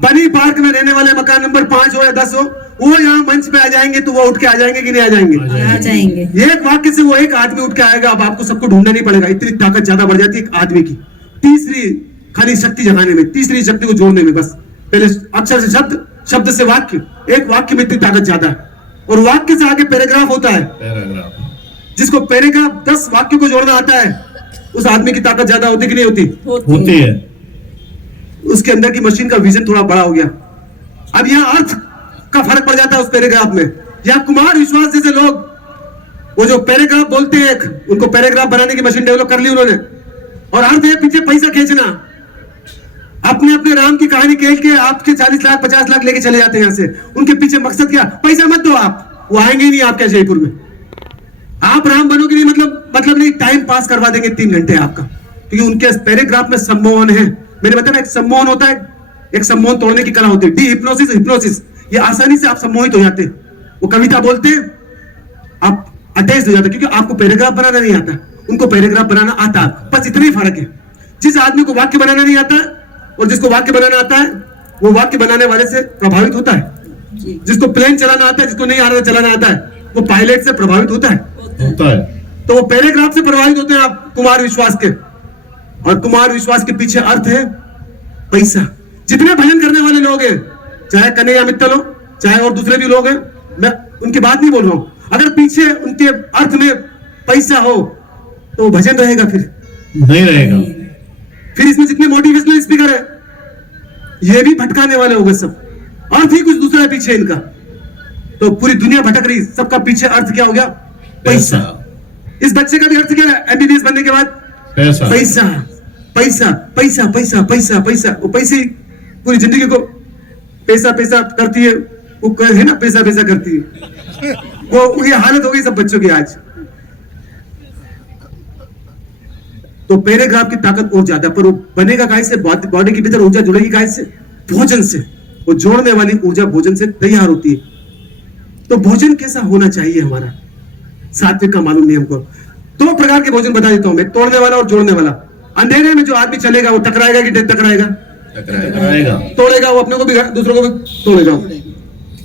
बनी पार्क में रहने वाले, मकान नंबर 5 हो या 10 हो, वो यहाँ मंच पे आ जाएंगे तो वो उठ के आ जाएंगे कि नहीं आ जाएंगे? आ जाएंगे। एक वाक्य से वो एक आदमी उठ के आएगा। अब आपको सबको ढूंढना नहीं पड़ेगा, इतनी ताकत ज्यादा बढ़ जाती है एक आदमी की। तीसरी खाली शक्ति जगाने में, तीसरी शक्ति को जोड़ने में, बस पहले अक्षर से शब्द, शब्द से वाक्य, एक वाक्य में इतनी ताकत ज्यादा है। और वाक्य से आगे पैराग्राफ होता है, जिसको पैराग्राफ 10 वाक्य को जोड़ना आता है, उस आदमी की ताकत ज्यादा होती कि नहीं होती? होती है। उसके अंदर की मशीन का विजन थोड़ा बड़ा हो गया। अब यहाँ अर्थ का फर्क पड़ जाता है उस पैराग्राफ में। यहाँ कुमार विश्वास जैसे लोग, वो जो पैराग्राफ बोलते हैं, उनको पैराग्राफ बनाने की मशीन डेवलप कर ली उन्होंने, और अर्थ है पीछे पैसा खींचना। अपने अपने राम की कहानी खेल के आपके 40 लाख 50 लाख लेके चले जाते हैं यहाँ से। उनके पीछे मकसद क्या? पैसा मत दो आप, वो आएंगे ही नहीं आपके जयपुर में। आप राम बनोगे नहीं, मतलब नहीं, टाइम पास करवा देंगे 3 घंटे आपका, क्योंकि उनके पैराग्राफ में सम्मोहन है। मैंने बताया एक सम्मोहन होता है, एक सम्मोहन तोड़ने की कला होती है। डी हिप्नोसिस, हिप्नोसिस, ये आसानी से आप सम्मोहित हो जाते हैं। वो कविता बोलते हैं, आप अटैच हो जाते, क्योंकि आपको पैराग्राफ बनाना नहीं आता, उनको पैराग्राफ बनाना आता है। बस इतना ही फर्क है। जिस आदमी को वाक्य बनाना नहीं आता और जिसको वाक्य बनाना आता है, वो वाक्य बनाने वाले से प्रभावित होता है। जिसको प्लेन चलाना आता है, जिसको नहीं आ रहा चलाना आता है, वो पायलट से प्रभावित होता है। तो वो पैराग्राफ से प्रभावित होते हैं आप कुमार विश्वास के। और कुमार विश्वास के पीछे अर्थ है पैसा। जितने भजन करने वाले लोग हैं, चाहे कन्हैया मित्तल हो, चाहे और दूसरे भी लोग हैं, मैं उनकी बात नहीं बोल रहा हूं, अगर पीछे उनके अर्थ में पैसा हो तो वो भजन रहेगा? फिर नहीं रहेगा। फिर इसमें जितने मोटिवेशनल स्पीकर है, ये भी भटकाने वाले हो गए सब। अर्थ ही कुछ दूसरा है पीछे इनका। तो पूरी दुनिया भटक रही, सबका पीछे अर्थ क्या हो गया? पैसा। इस बच्चे का भी अर्थ क्या है एमबीबीएस बनने के बाद? पैसा। पैसा पैसा पैसा पैसा पैसा पैसा। वो पैसे पूरी जिंदगी को पैसा पैसा करती है, वो है ना, पैसा पैसा करती है। वो ये हालत हो गई सब बच्चों की आज। तो पैराग्राफ की ताकत और ज्यादा, पर वो बनेगा गाय से, बॉडी के भीतर ऊर्जा जुड़ेगी गाय से, भोजन से। वो जोड़ने वाली ऊर्जा भोजन से तैयार होती है। तो भोजन कैसा होना चाहिए हमारा? सात्विक का मालूम नहीं हमको। 2 प्रकार के भोजन बता देता हूं मैं, तोड़ने वाला और जोड़ने वाला। अंधेरे में जो आदमी चलेगा वो टकराएगा कि टकराएगा? टकराएगा। तोड़ेगा, वो अपने को भी दूसरों को भी तोड़ेगा।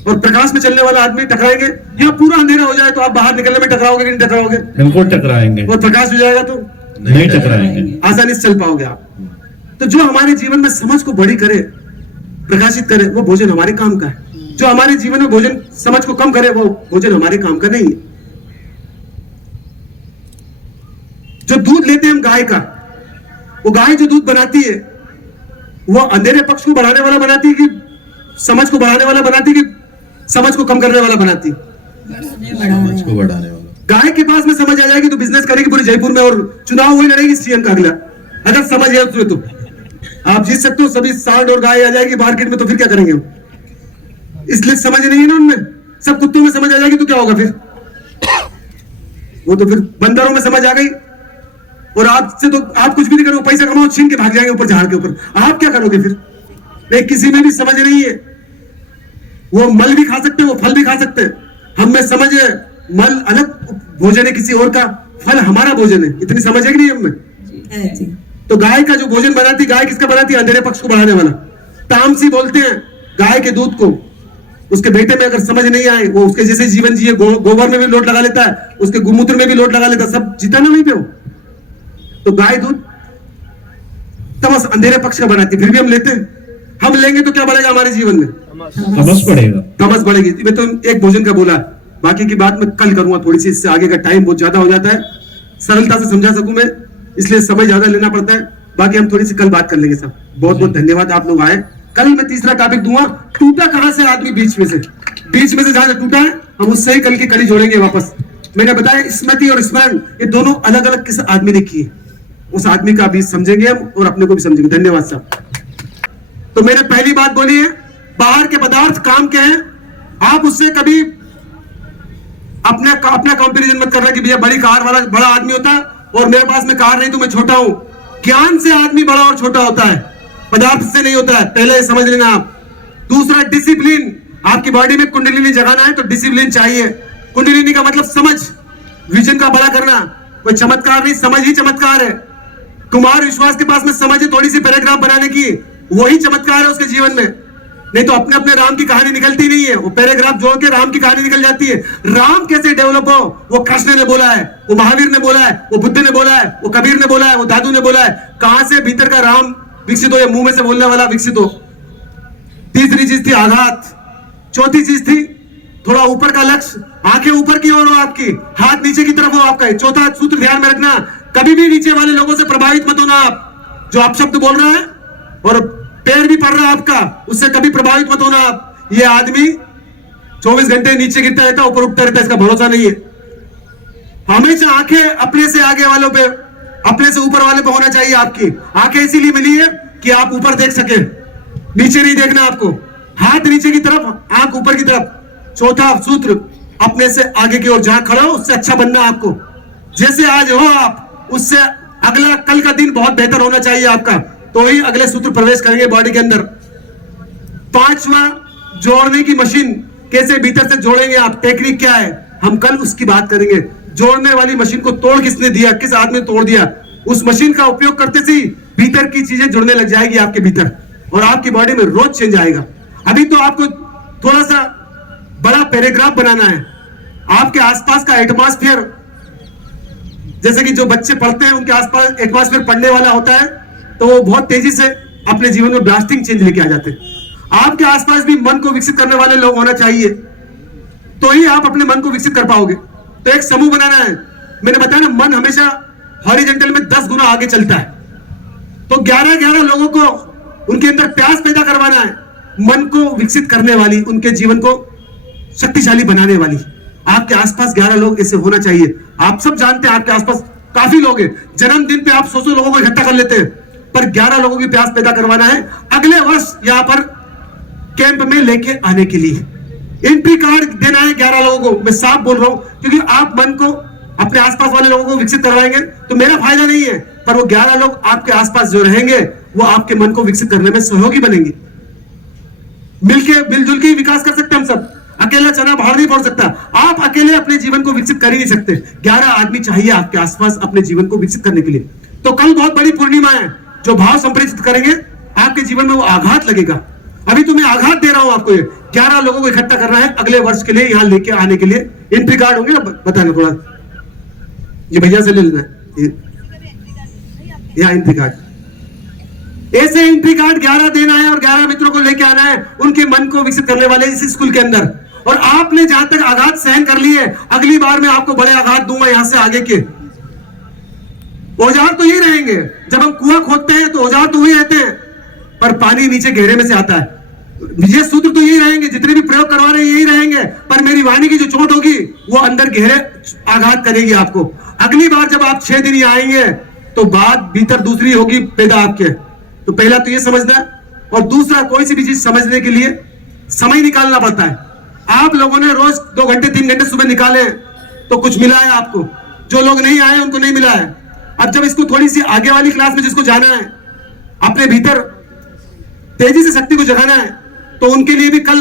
और प्रकाश में चलने वाला आदमी टकराएंगे। यहाँ पूरा अंधेरा हो जाए तो आप बाहर निकलने में टकराओगे कि नहीं टकराओगे? बिल्कुल टकराएंगे। और प्रकाश हो जाएगा तो नहीं टकराएंगे, आसानी से चल पाओगे आप। तो जो हमारे जीवन में समझ को बड़ी करे, प्रकाशित करे, वो भोजन हमारे काम का है। जो हमारे जीवन में भोजन समझ को कम करे, वो भोजन हमारे काम का नहीं है। जो दूध लेते हैं हम गाय का, वो गाय जो दूध बनाती है, वो अंधेरे पक्ष को बढ़ाने वाला बनाती है कि समझ को बढ़ाने वाला बनाती है कि समझ को कम करने वाला बनाती है? समझ को बढ़ाने वाला। गाय के पास में समझ आ जाएगी तो बिजनेस करेगी पूरे जयपुर में, और चुनाव वही लड़ेगी सीएम का अगला। अगर समझ है उसमें तो आप जीत सकते हो। सभी सांड और गाय आ जाएगी मार्केट में, तो फिर क्या करेंगे हम? इसलिए समझ नहीं है ना उनमें। सब कुत्तों में समझ आ जाएगी तो क्या होगा फिर? वो तो फिर बंदरों में समझ आ गई। और आपसे तो आप कुछ भी नहीं करो, पैसा कमाओ, छीन के भाग जाएंगे ऊपर झाड़ के ऊपर। आप क्या करोगे फिर? नहीं, किसी में भी समझ नहीं है। वो मल भी खा सकते हैं, वो फल भी खा सकते हैं। हम में समझ है, मल अलग भोजन है किसी और का, फल हमारा भोजन है। इतनी समझ है कि नहीं हमें? तो गाय का जो भोजन बनाती, गाय किसका बनाती है? अंधेरे पक्ष को बढ़ाने वाला। तामसी बोलते हैं गाय के दूध को। उसके बेटे में अगर समझ नहीं आए, वो उसके जैसे जीवन जिए, गोबर में भी लोट लगा लेता है, उसके गुमूत्र में भी लोट लगा लेता है, सब जीता ना वहीं पे हो। तो गाय दूध तमस अंधेरे पक्ष का बनाती, फिर भी हम लेते हैं। हम लेंगे तो क्या बढ़ेगा हमारे जीवन में? तमस बढ़ेगा, तमस बढ़ेगी। मैं तो एक भोजन का बोला, बाकी की बात मैं कल करूंगा। थोड़ी सी इससे आगे का टाइम बहुत ज्यादा हो जाता है, सरलता से समझा सकूं मैं। इसलिए समय ज्यादा लेना पड़ता है। बाकी हम थोड़ी सी कल बात कर लेंगे सब। बहुत बहुत धन्यवाद आप लोग आए। कल मैं तीसरा टॉपिक दूंगा, टूटा कहां से आदमी बीच में से जहां से टूटा है हम उससे ही कल की कड़ी जोड़ेंगे वापस। मैंने बताया स्मृति और स्मरण ये दोनों अलग अलग किस आदमी ने किए, उस आदमी का भी समझेंगे हम और अपने को भी समझेंगे। धन्यवाद साहब। तो मैंने पहली बात बोली है, बाहर के पदार्थ काम क्या है, आप उससे कभी अपना कंपैरिजन मत करना कि भैया बड़ी कार वाला बड़ा आदमी होता है और मेरे पास में कार नहीं तो मैं छोटा हूं। ज्ञान से आदमी बड़ा और छोटा होता है, पदार्थ से नहीं होता है, पहले समझ लेना आप। दूसरा डिसिप्लिन, आपकी बॉडी में कुंडलिनी जगाना है तो डिसिप्लिन चाहिए। कुंडलिनी का मतलब समझ, विजन का बड़ा करना, कोई चमत्कार नहीं, समझ ही चमत्कार है। कुमार विश्वास के पास में समझ है थोड़ी सी पैराग्राफ बनाने की, वही चमत्कार है उसके जीवन में। नहीं तो अपने अपने राम की कहानी निकलती नहीं है, वो पैराग्राफ जोड़ के राम की कहानी निकल जाती है। राम कैसे डेवलप हो, वो कृष्ण ने बोला है, वो महावीर ने बोला है, वो बुद्ध ने बोला है, वो कबीर ने बोला है, वो दादू ने बोला है। कहां से भीतर का राम विकसित हो, या मुंह में से बोलने वाला विकसित हो। तीसरी चीज थी आघात। चौथी चीज थी थोड़ा ऊपर का लक्ष्य, आंखें ऊपर की ओर हो आपकी, हाथ नीचे की तरफ हो आपका। चौथा सूत्र ध्यान में रखना, कभी भी नीचे वाले लोगों से प्रभावित मत होना। आप जो अपशब्द बोल रहा है और पैर भी पड़ रहा है आपका, उससे कभी प्रभावित मत होना आप। ये आदमी 24 घंटे नीचे गिरता रहता है, ऊपर उठता रहता है, इसका भरोसा नहीं है। हमेशा आंखें अपने से आगे वालों पे, अपने से ऊपर वाले पे होना चाहिए। आपकी आंखें इसीलिए मिली है कि आप ऊपर देख सके, नीचे नहीं देखना आपको। हाथ नीचे की तरफ, आंख ऊपर की तरफ। चौथा सूत्र, अपने से आगे की ओर जहां खड़ा हो उससे अच्छा बनना आपको। जैसे आज हो आप, उससे अगला कल का दिन बहुत बेहतर होना चाहिए आपका, तो ही अगले सूत्र प्रवेश करेंगे बॉडी के अंदर। पांचवा, जोड़ने की मशीन कैसे भीतर से जोड़ेंगे आप, टेक्निक क्या है, हम कल उसकी बात करेंगे। जोड़ने वाली मशीन को तोड़ किसने दिया, किस आदमी ने तोड़ दिया, उस मशीन का उपयोग करते से भीतर की चीजें जुड़ने लग जाएगी आपके भीतर और आपकी बॉडी में रोज चेंज आएगा। अभी तो आपको थोड़ा सा बड़ा पैराग्राफ बनाना है। आपके आसपास का एटमॉस्फेयर, जैसे कि जो बच्चे पढ़ते हैं उनके आसपास एटमॉस्फेयर पढ़ने वाला होता है तो वो बहुत तेजी से अपने जीवन में ब्लास्टिंग चेंज लेके आ जाते हैं। आपके आसपास भी मन को विकसित करने वाले लोग होना चाहिए, तो ही आप अपने मन को विकसित कर पाओगे। तो एक समूह बनाना है। मैंने बताया ना, मन हमेशा हॉरिजॉन्टल में 10 गुना आगे चलता है। तो 11 लोगों को उनके अंदर प्यास पैदा करवाना है, मन को विकसित करने वाली, उनके जीवन को शक्तिशाली बनाने वाली। आपके आसपास 11 लोग ऐसे होना चाहिए। आप सब जानते हैं आपके आसपास काफी लोग हैं। जन्मदिन पे आप 100 लोगों को इकट्ठा कर लेते हैं, पर 11 लोगों की प्यास पैदा करवाना है अगले वर्ष यहाँ पर कैंप में लेके आने के लिए। एंट्री कार्ड देना है 11 लोगों को। मैं साफ बोल रहा हूं, क्योंकि आप मन को अपने आसपास वाले लोगों को विकसित करवाएंगे तो मेरा फायदा नहीं है, पर वो 11 लोग आपके आसपास जो रहेंगे वो आपके मन को विकसित करने में सहयोगी बनेंगे। मिलजुल के विकास कर सकते हैं हम सब। अकेला चना बाहर नहीं पड़ सकता। आप अकेले अपने जीवन को विकसित कर ही नहीं सकते। 11 आदमी चाहिए आपके आसपास अपने जीवन को विकसित करने के लिए। तो कल बहुत बड़ी पूर्णिमा है, जो भाव संप्रेषित करेंगे आपके जीवन में वो आघात लगेगा। अभी तो मैं आघात दे रहा हूं आपको। 11 लोगों को इकट्ठा करना है अगले वर्ष के लिए, यहाँ लेके आने के लिए। एंट्री कार्ड होंगे ना, बताना थोड़ा, ये भैया से ले लेना है यहाँ एंट्री कार्ड। ऐसे एंट्री कार्ड 11 देना है और 11 मित्रों को लेके आना है, उनके मन को विकसित करने वाले इस स्कूल के अंदर। और आपने जहां तक आघात सहन कर लिए, अगली बार मैं आपको बड़े आघात दूंगा। यहां से आगे के औजार तो यही रहेंगे। जब हम कुआं खोदते हैं तो औजार तो वही रहते हैं, पर पानी नीचे गहरे में से आता है। ये सूत्र तो यही रहेंगे, जितने भी प्रयोग करवा रहे हैं यही रहेंगे, पर मेरी वाणी की जो चोट होगी वो अंदर गहरे आघात करेगी आपको। अगली बार जब आप 6 दिन यहाँ आएंगे तो बात भीतर दूसरी होगी पैदा आपके। तो पहला तो ये समझना है, और दूसरा कोई सी भी चीज समझने के लिए समय निकालना पड़ता है। आप लोगों ने रोज 2 घंटे 3 घंटे सुबह निकाले तो कुछ मिला है आपको, जो लोग नहीं आए उनको नहीं मिला है। अब जब इसको थोड़ी सी आगे वाली क्लास में जिसको जाना है, अपने भीतर तेजी से शक्ति को जगाना है, तो उनके लिए भी कल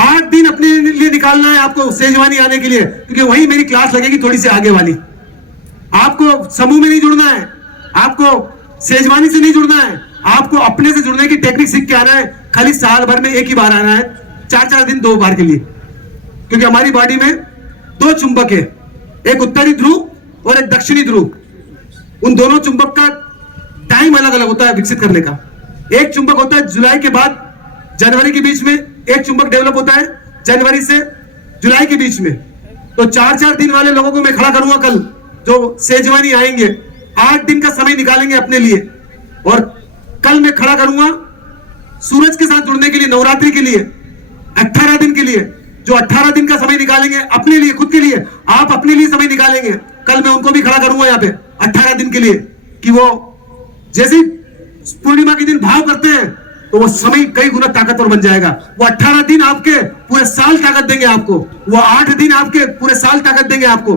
8 दिन अपने लिए निकालना है आपको सेजवानी आने के लिए, क्योंकि वही मेरी क्लास लगेगी थोड़ी सी आगे वाली। आपको समूह में नहीं जुड़ना है, आपको सेजवानी से नहीं जुड़ना है, आपको अपने से जुड़ने की टेक्निक सीख के आना है। खाली साल भर में एक ही बार आना है, 4-4 दिन 2 बार के लिए, क्योंकि हमारी बॉडी में 2 चुंबक है, एक उत्तरी ध्रुव और एक दक्षिणी ध्रुव। उन दोनों चुंबक का टाइम अलग अलग होता है विकसित करने का। एक चुंबक होता है जुलाई के बाद जनवरी के बीच में, एक चुंबक डेवलप होता है जनवरी से जुलाई के बीच में। तो 4-4 दिन वाले लोगों को मैं खड़ा करूंगा कल, जो सेजवानी आएंगे 8 दिन का समय निकालेंगे अपने लिए, और कल मैं खड़ा करूंगा सूरज के साथ जुड़ने के लिए, नवरात्रि के लिए 18 दिन के लिए, जो 18 दिन का समय निकालेंगे अपने लिए, खुद के लिए, आप अपने लिए समय निकालेंगे, कल मैं उनको भी खड़ा करूंगा यहाँ पे 18 दिन के लिए, कि वो जैसे पूर्णिमा के दिन भाव करते हैं तो वो समय कई गुना ताकतवर बन जाएगा। वो 18 दिन आपके पूरे साल ताकत देंगे आपको, वो 8 दिन आपके पूरे साल ताकत देंगे आपको।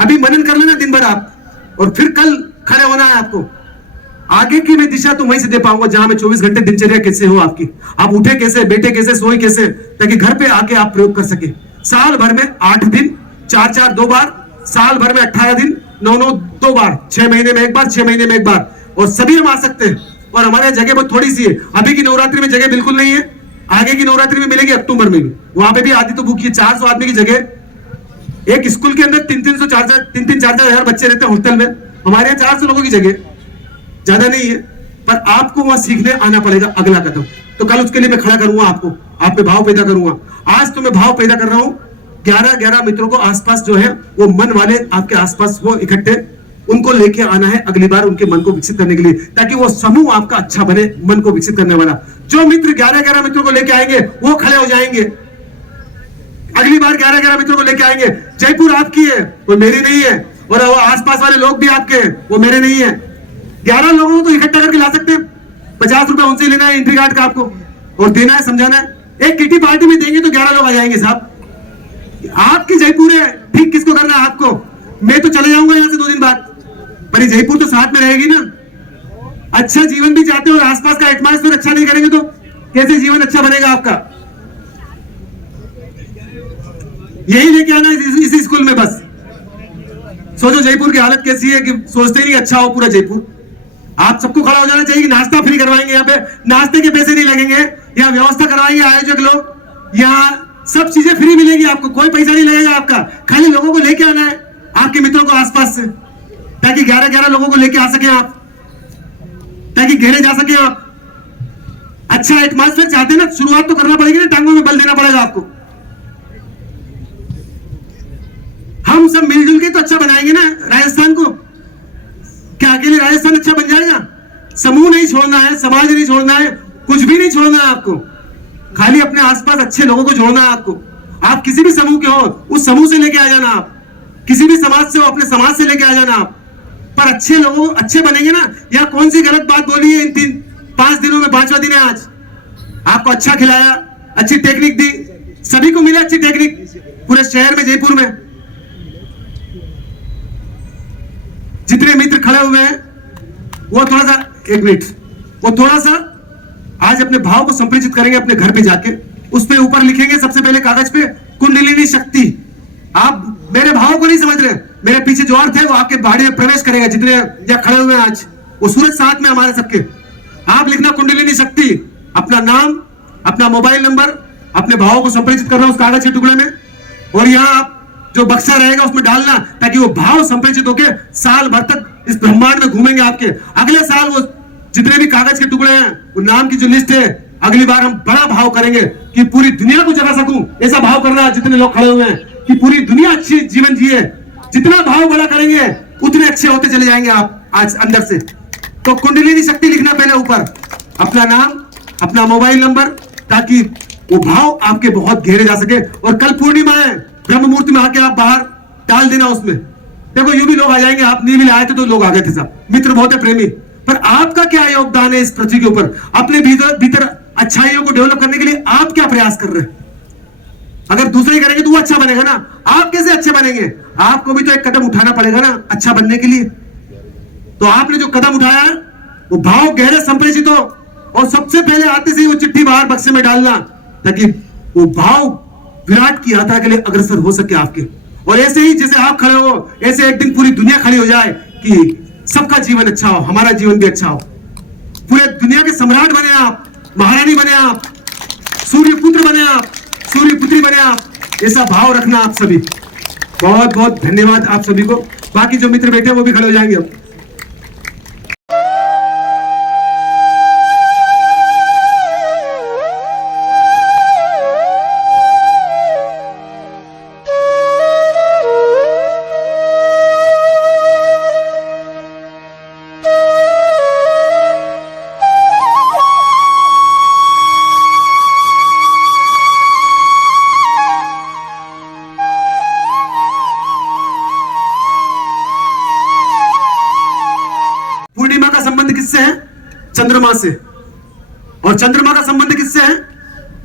अभी मनन कर लेना दिन भर आप, और फिर कल खड़े होना है आपको। आगे की मैं दिशा तो वहीं से दे पाऊंगा जहां में 24 घंटे दिनचर्या कैसे हो आपकी, आप उठे कैसे, बैठे कैसे, सोए कैसे, ताकि घर पे आके आप प्रयोग कर सके। साल भर में 8 दिन, 4-4 2 बार, साल भर में 18 दिन, 9-9 2 बार, 6 महीने में एक बार, 6 महीने में एक बार, और सभी हम आ सकते हैं। और हमारे जगह बहुत थोड़ी सी है, अभी की नवरात्रि में जगह बिल्कुल नहीं है, आगे की नवरात्रि में मिलेगी अक्टूबर में भी, वहां पे भी आधी तो बुक की 400 आदमी की जगह। एक स्कूल के अंदर 3-4 हजार बच्चे रहते हैं हॉस्टल में, हमारे यहाँ 400 लोगों की जगह, ज्यादा नहीं है, पर आपको वहां सीखने आना पड़ेगा अगला कदम। तो कल उसके लिए मैं खड़ा करूंगा आपको, आप पे भाव पैदा करूंगा। आज तो मैं भाव पैदा कर रहा हूं, 11 मित्रों को आसपास जो है वो मन वाले आपके आसपास वो इकट्ठे, उनको लेके आना है अगली बार उनके मन को विकसित करने के लिए, ताकि वो समूह आपका अच्छा बने, मन को विकसित करने वाला। जो मित्र 11 मित्रों को लेके आएंगे वो खड़े हो जाएंगे, अगली बार 11 मित्रों को लेके आएंगे। जयपुर आपकी है, वो मेरी नहीं है, और आसपास वाले लोग भी आपके हैं, वो मेरे नहीं है। 11 लोगों को तो इकट्ठा करके ला सकते हैं, 50 रुपए उनसे लेना है एंट्री कार्ड का आपको, और देना है, समझाना है। एक किटी पार्टी में देंगे तो 11 लोग आ जाएंगे साहब। आपकी जयपुर है, ठीक किसको करना है आपको। मैं तो चले जाऊंगा यहाँ से 2 दिन बाद, पर जयपुर तो साथ में रहेगी ना। अच्छा जीवन भी चाहते हो और आसपास का एटमॉस्फेयर अच्छा नहीं करेंगे तो कैसे जीवन अच्छा बनेगा आपका। यही लेके आना है इसी स्कूल में। बस सोचो जयपुर की हालत कैसी है कि सोचते ही नहीं अच्छा हो पूरा जयपुर। आप सबको खड़ा हो जाना चाहिए कि नाश्ता फ्री करवाएंगे, यहाँ पे नाश्ते के पैसे नहीं लगेंगे, यहाँ व्यवस्था करवाएंगे आयोजक लोग, यहाँ सब चीजें फ्री मिलेगी आपको, कोई पैसा नहीं लगेगा आपका। खाली लोगों को लेके आना है, आपके मित्रों को आसपास से, ताकि 11 लोगों को लेके आ सके आप, ताकि घेरे जा सके आप। अच्छा एटमॉस्फेयर चाहते हैं ना, शुरुआत तो करना पड़ेगी ना, टांगों में बल देना पड़ेगा आपको। हम सब मिलजुल के तो अच्छा बनाएंगे ना राजस्थान को। क्या अकेले राजस्थान अच्छा बन जाएगा? समूह नहीं छोड़ना है, समाज नहीं छोड़ना है, कुछ भी नहीं छोड़ना है आपको। खाली अपने आसपास अच्छे लोगों को जोड़ना है आपको। आप किसी भी समूह के हो, उस समूह से लेके आ जाना। आप किसी भी समाज से हो, अपने समाज से लेके आ जाना आप। पर अच्छे लोगों अच्छे बनेंगे ना। या कौन सी गलत बात बोली है इन 5 दिनों में, 5वां दिन है आज। आपको अच्छा खिलाया, अच्छी टेक्निक दी, सभी को मिला अच्छी टेक्निक पूरे शहर में, जयपुर में। जितने मित्र खड़े हुए हैं वो थोड़ा सा, 1 मिनट, वो थोड़ा सा आज अपने भाव को संप्रेषित करेंगे अपने घर पे जाके। उस पे ऊपर लिखेंगे सबसे पहले कागज पे कुंडलिनी शक्ति। आप मेरे भाव को नहीं समझ रहे, मेरे पीछे जो अर्थ है वो आपके बॉडी में प्रवेश करेगा। जितने या खड़े हुए हैं आज, वो सूरज साथ में हमारे सबके। आप लिखना कुंडलिनी शक्ति, अपना नाम, अपना मोबाइल नंबर, अपने भावों को संप्रेषित करना उस कागज के टुकड़े में, और यहाँ आप जो बक्सा रहेगा उसमें डालना, ताकि वो भाव संप्रेषित होकर साल भर तक इस ब्रह्मांड में घूमेंगे आपके। अगले साल वो जितने भी कागज के टुकड़े हैं, वो नाम की जो लिस्ट है, अगली बार हम बड़ा भाव करेंगे कि पूरी दुनिया को जगा सकूं। ऐसा भाव करना जितने लोग खड़े हुए हैं, कि पूरी दुनिया अच्छी जीवन जिए। जितना भाव बड़ा करेंगे उतने अच्छे होते चले जाएंगे आप आज अंदर से। तो कुंडलिनी शक्ति लिखना पहले ऊपर, अपना नाम, अपना मोबाइल नंबर, ताकि वो भाव आपके बहुत गहरे जा सके। और कल पूर्णिमा है, ब्रह्म मुहूर्त में आके आप बाहर डाल देना उसमें। देखो यूं भी लोग आ जाएंगे, आप नहीं भी आए थे तो लोग आ गए थे सब, मित्र बहुत है, प्रेमी। पर आपका क्या योगदान है इस पृथ्वी के ऊपर? अपने भीतर अच्छाइयों को डेवलप करने के लिए आप क्या प्रयास कर रहे हैं? अगर दूसरे करेंगे तो वो अच्छा बनेगा ना, आप कैसे अच्छे बनेंगे? आपको भी तो एक कदम उठाना पड़ेगा ना अच्छा बनने के लिए। तो आपने जो कदम उठाया है वो भाव गहरे संप्रेषित हो, और सबसे पहले आते से वो चिट्ठी बाहर बक्से में डालना, ताकि वो भाव विराट की यात्रा के लिए अग्रसर हो सके आपके। और ऐसे ही जैसे आप खड़े हो, ऐसे एक दिन पूरी दुनिया खड़ी हो जाए कि सबका जीवन अच्छा हो, हमारा जीवन भी अच्छा हो। पूरे दुनिया के सम्राट बने आप, महारानी बने आप, सूर्य पुत्र बने आप, सूर्य पुत्री बने आप। ऐसा भाव रखना आप सभी। बहुत बहुत धन्यवाद आप सभी को। बाकी जो मित्र बैठे हैं वो भी खड़े हो जाएंगे अब। किससे है? चंद्रमा से। और चंद्रमा का संबंध किससे है?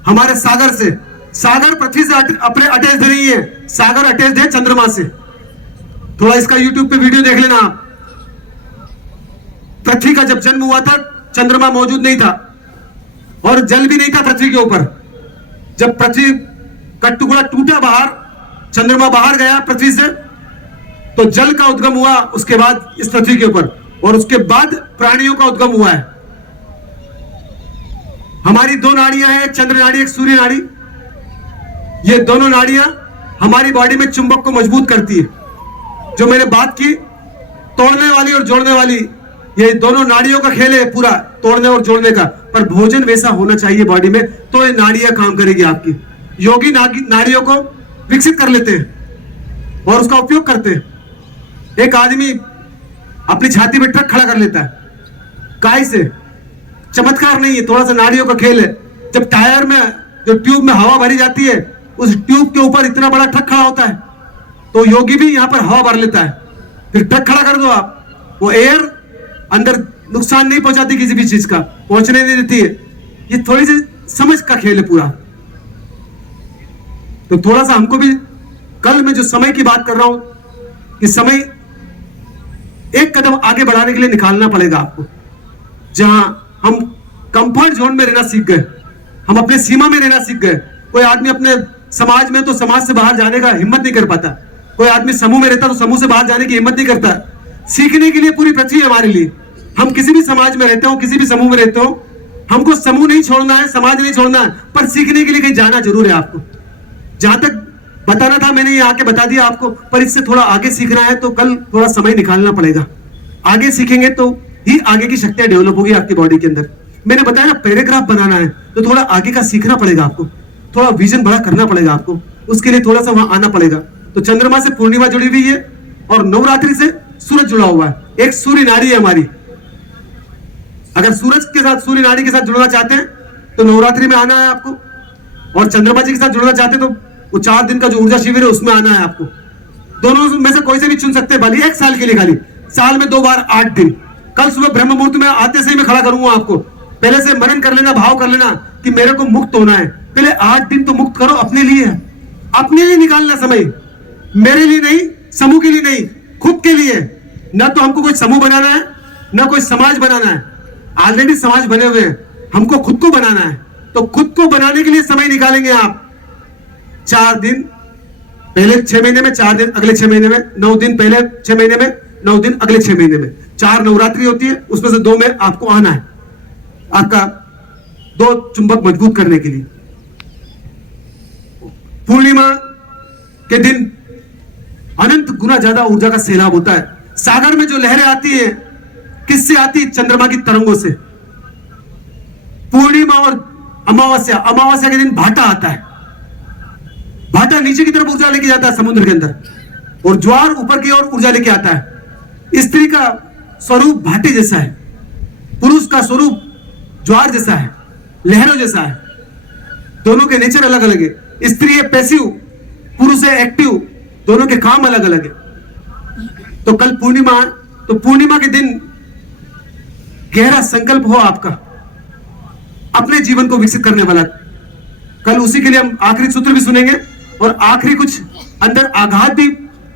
हमारे सागर से। सागर पृथ्वी से अपने अटैच नहीं है, सागर अटैच है चंद्रमा से। थोड़ा इसका यूट्यूब पे वीडियो देख लेना आप। पृथ्वी का जब जन्म हुआ था चंद्रमा मौजूद नहीं था और जल भी नहीं था पृथ्वी के ऊपर। जब पृथ्वी का टुकड़ा टूटा बाहर, चंद्रमा बाहर गया पृथ्वी से, तो जल का उद्गम हुआ उसके बाद इस पृथ्वी के ऊपर, और उसके बाद प्राणियों का उद्गम हुआ है। हमारी दो नाड़ियां हैं, एक चंद्र नाड़ी, एक सूर्य नाड़ी। ये दोनों नाड़ियां हमारी बॉडी में चुंबक को मजबूत करती है। जो मैंने बात की तोड़ने वाली और जोड़ने वाली, ये दोनों नाड़ियों का खेल है पूरा, तोड़ने और जोड़ने का। पर भोजन वैसा होना चाहिए बॉडी में, तो ये नाड़ियां काम करेगी आपकी। योगी नाड़ियों को विकसित कर लेते हैं और उसका उपयोग करते हैं। एक आदमी अपनी छाती में ट्रक खड़ा कर लेता है, काय से? चमत्कार नहीं है, थोड़ा सा नाड़ियों का खेल है। जब टायर में, जो ट्यूब में हवा भरी जाती है, उस ट्यूब के ऊपर इतना बड़ा ट्रक खड़ा होता है, तो योगी भी यहां पर हवा भर लेता है। फिर ट्रक खड़ा कर दो आप, वो एयर अंदर नुकसान नहीं पहुंचाती, किसी भी चीज का पहुंचने नहीं देती है। ये थोड़ी सी समझ का खेल है पूरा। तो थोड़ा सा हमको भी, कल मैं जो समय की बात कर रहा हूं, कि समय एक कदम आगे बढ़ाने के लिए निकालना पड़ेगा आपको। जहां हम कंफर्ट जोन में रहना सीख गए, हम अपने सीमा में रहना सीख गए। कोई आदमी अपने समाज में तो समाज से बाहर जाने का हिम्मत नहीं कर पाता, कोई आदमी समूह में रहता तो समूह से बाहर जाने की हिम्मत नहीं करता। सीखने के लिए पूरी पृथ्वी है हमारे लिए। हम किसी भी समाज में रहते हो, किसी भी समूह में रहते हो, हमको समूह नहीं छोड़ना है, समाज नहीं छोड़ना है, पर सीखने के लिए कहीं जाना जरूर है आपको। जहां तक बताना था मैंने ये आके बता दिया आपको, पर इससे थोड़ा आगे सीखना है तो कल थोड़ा समय निकालना पड़ेगा। आगे सीखेंगे तो ही आगे की शक्तियां डेवलप होगी आपकी बॉडी के अंदर। मैंने बताया ना, पैराग्राफ बनाना है तो थोड़ा आगे का सीखना पड़ेगा आपको, थोड़ा विजन बड़ा करना पड़ेगा आपको, उसके लिए थोड़ा सा वहां आना पड़ेगा। तो चंद्रमा से पूर्णिमा जुड़ी हुई है और नवरात्रि से सूरज जुड़ा हुआ है। एक सूर्य नाड़ी है हमारी। अगर सूरज के साथ, सूर्य नाड़ी के साथ जुड़ना चाहते हैं तो नवरात्रि में आना है आपको, और चंद्रमा जी के साथ जुड़ना चाहते हैं तो वो 4 दिन का जो ऊर्जा शिविर है उसमें आना है आपको। दोनों में से कोई से भी चुन सकते हैं, भले 1 साल के लिए, खाली साल में 2 बार 8 दिन। कल सुबह ब्रह्म मुहूर्त में आते से ही मैं खड़ा करूंगा आपको। पहले से मनन कर लेना, भाव कर लेना कि मेरे को मुक्त होना है। पहले 8 दिन तो मुक्त करो अपने लिए, अपने लिए निकालना समय, मेरे लिए नहीं, समूह के लिए नहीं, खुद के लिए। ना तो हमको कोई समूह बनाना है, ना कोई समाज बनाना है। ऑलरेडी समाज बने हुए हैं, हमको खुद को बनाना है। तो खुद को बनाने के लिए समय निकालेंगे आप। 4 दिन पहले 6 महीने में, 4 दिन अगले 6 महीने में, 9 दिन पहले 6 महीने में, 9 दिन अगले 6 महीने में। 4 नवरात्रि होती है, उसमें से 2 में आपको आना है, आपका 2 चुंबक मजबूत करने के लिए। पूर्णिमा के दिन अनंत गुना ज्यादा ऊर्जा का सैलाब होता है। सागर में जो लहरें आती है, किससे आती है? चंद्रमा की तरंगों से। पूर्णिमा और अमावस्या, अमावस्या के दिन भाटा आता है। भाटा नीचे की तरफ ऊर्जा लेके जाता है समुद्र के अंदर, और ज्वार ऊपर की ओर ऊर्जा लेके आता है। स्त्री का स्वरूप भाटे जैसा है, पुरुष का स्वरूप ज्वार जैसा है, लहरों जैसा है। दोनों के नेचर अलग अलग है। स्त्री है पैसिव, पुरुष है एक्टिव, दोनों के काम अलग अलग है। तो कल पूर्णिमा, तो पूर्णिमा के दिन गहरा संकल्प हो आपका अपने जीवन को विकसित करने वाला। कल उसी के लिए हम आखिरी सूत्र भी सुनेंगे और आखिरी कुछ अंदर आघात भी,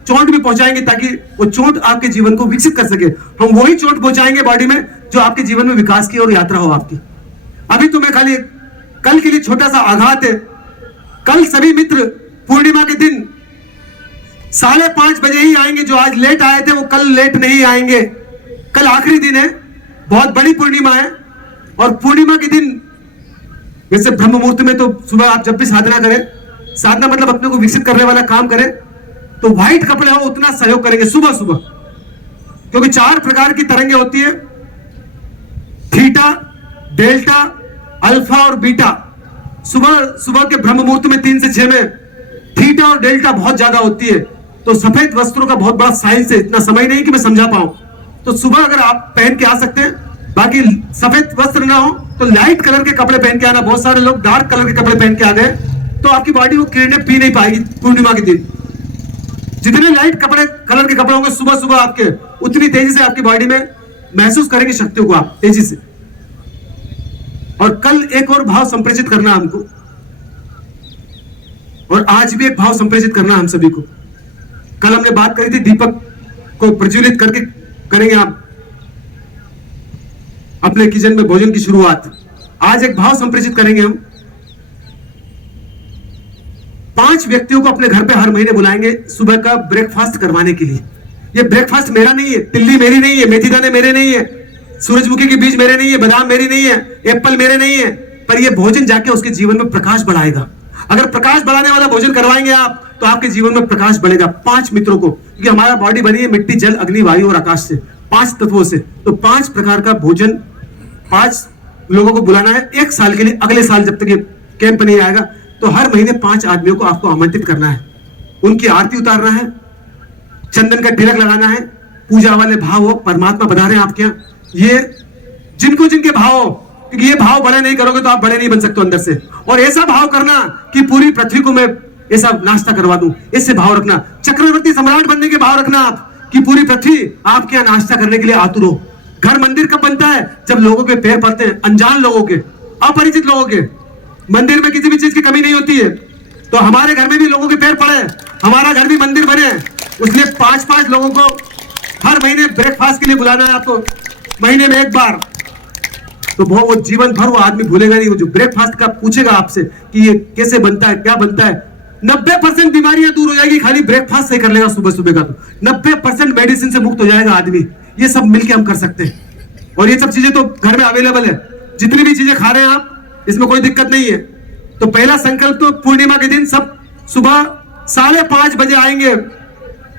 चोट भी पहुंचाएंगे, ताकि वो चोट आपके जीवन को विकसित कर सके। हम वही चोट पहुंचाएंगे बॉडी में जो आपके जीवन में विकास की और यात्रा हो आपकी। अभी तो मैं खाली कल के लिए छोटा सा आघात है। कल सभी मित्र पूर्णिमा के दिन 5:30 बजे ही आएंगे। जो आज लेट आए थे वो कल लेट नहीं आएंगे। कल आखिरी दिन है, बहुत बड़ी पूर्णिमा है। और पूर्णिमा के दिन, वैसे ब्रह्म मुहूर्त में तो सुबह आप जब भी साधना करें, साधना मतलब अपने को विकसित करने वाला काम करें, तो व्हाइट कपड़े हो उतना सहयोग करेंगे सुबह सुबह, क्योंकि 4 प्रकार की तरंगे होती है, थीटा, डेल्टा, अल्फा और बीटा। सुबह सुबह के ब्रह्म मुहूर्त में 3 से 6 में थीटा और डेल्टा बहुत ज्यादा होती है। तो सफेद वस्त्रों का बहुत बड़ा साइंस है, इतना समय नहीं कि मैं समझा पाऊं। तो सुबह अगर आप पहन के आ सकते हैं, बाकी सफेद वस्त्र ना हो तो लाइट कलर के कपड़े पहन के आना। बहुत सारे लोग डार्क कलर के कपड़े पहन के आ गए तो आपकी बॉडी वो किरणें पी नहीं पाएगी पूर्णिमा के दिन। जितने लाइट कपड़े, कलर के कपड़े होंगे सुबह सुबह आपके, उतनी तेजी से आपकी बॉडी में महसूस करेंगे शक्तियों को आप तेजी से। और कल एक और भाव संप्रेषित करना हमको, और आज भी एक भाव संप्रेषित करना हम सभी को। कल हमने बात करी थी दीपक को प्रज्वलित करके करेंगे आप अपने किचन में भोजन की शुरुआत। आज एक भाव संप्रेषित करेंगे हम। 5 व्यक्तियों को अपने घर पे हर महीने बुलाएंगे सुबह का ब्रेकफास्ट करवाने के लिए। ये ब्रेकफास्ट मेरा नहीं है, तिल्ली मेरी नहीं है, मेथी दाने मेरे नहीं है, सूरजमुखी के बीज मेरे नहीं है, बादाम मेरी नहीं है, एप्पल मेरे नहीं है, पर ये भोजन जाके उसके जीवन में प्रकाश बढ़ाएगा। अगर प्रकाश बढ़ाने वाला भोजन करवाएंगे आप तो आपके जीवन में प्रकाश बढ़ेगा। 5 मित्रों को, क्योंकि हमारा बॉडी बनी है मिट्टी, जल, अग्नि, वायु और आकाश से, 5 तत्वों से। तो 5 प्रकार का भोजन 5 लोगों को बुलाना है 1 साल के लिए। अगले साल जब तक ये कैंप नहीं आएगा तो हर महीने 5 आदमियों को आपको आमंत्रित करना है, उनकी आरती उतारना है, चंदन का तिलक लगाना है, पूजा वाले भाव हो, परमात्मा बता रहे हैं आपके यहाँ, ये जिनको जिनके भाव हो, क्योंकि ये भाव बड़े नहीं करोगे तो आप बड़े नहीं बन सकते अंदर से। और ऐसा भाव करना कि पूरी पृथ्वी को मैं ऐसा नाश्ता करवा दूं, इससे भाव रखना। चक्रवर्ती सम्राट बनने के भाव रखना आप, कि पूरी पृथ्वी आपके यहाँ नाश्ता करने के लिए आतुर हो। घर मंदिर कब बनता है? जब लोगों के पैर पड़ते हैं, अनजान लोगों के, अपरिचित लोगों के। मंदिर में किसी भी चीज की कमी नहीं होती है। तो हमारे घर में भी लोगों के पैर पड़े, हमारा घर भी मंदिर बने, उसमें 5-5 लोगों को हर महीने ब्रेकफास्ट के लिए बुलाना है आपको, महीने में 1 बार। तो वो जीवन भर वो आदमी भूलेगा नहीं। वो जो ब्रेकफास्ट का पूछेगा आपसे कि ये कैसे बनता है, क्या बनता है, 90% बीमारियां दूर हो जाएगी खाली ब्रेकफास्ट से कर लेगा सुबह सुबह का। तो 90% मेडिसिन से मुक्त हो जाएगा आदमी। ये सब मिलके हम कर सकते हैं, और ये सब चीजें तो घर में अवेलेबल है। जितनी भी चीजें खा रहे हैं आप, इसमें कोई दिक्कत नहीं है। तो पहला संकल्प तो पूर्णिमा के दिन सब सुबह 5:30 बजे आएंगे।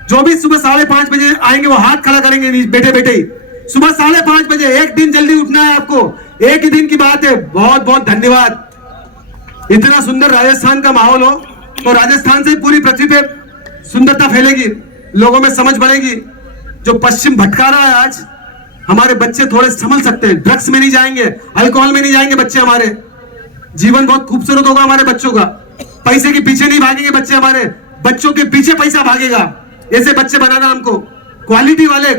जो भी सुबह 5:30 बजे आएंगे वो हाथ खड़ा करेंगे बैठे बैठे ही। सुबह 5:30 बजे, एक दिन जल्दी उठना है आपको, एक ही दिन की बात है। बहुत बहुत धन्यवाद। इतना सुंदर राजस्थान का माहौल हो, तो राजस्थान से पूरी पृथ्वी पे सुंदरता फैलेगी, लोगों में समझ बढ़ेगी। जो पश्चिम भटका रहा है आज, हमारे बच्चे थोड़े संभल सकते हैं, ड्रग्स में नहीं जाएंगे, अल्कोहल में नहीं जाएंगे बच्चे हमारे। जीवन बहुत खूबसूरत होगा हमारे बच्चों का। पैसे के पीछे नहीं भागेंगे बच्चे हमारे, बच्चों के पीछे पैसा भागेगा। ऐसे बच्चे बनाना हमको, क्वालिटी वाले,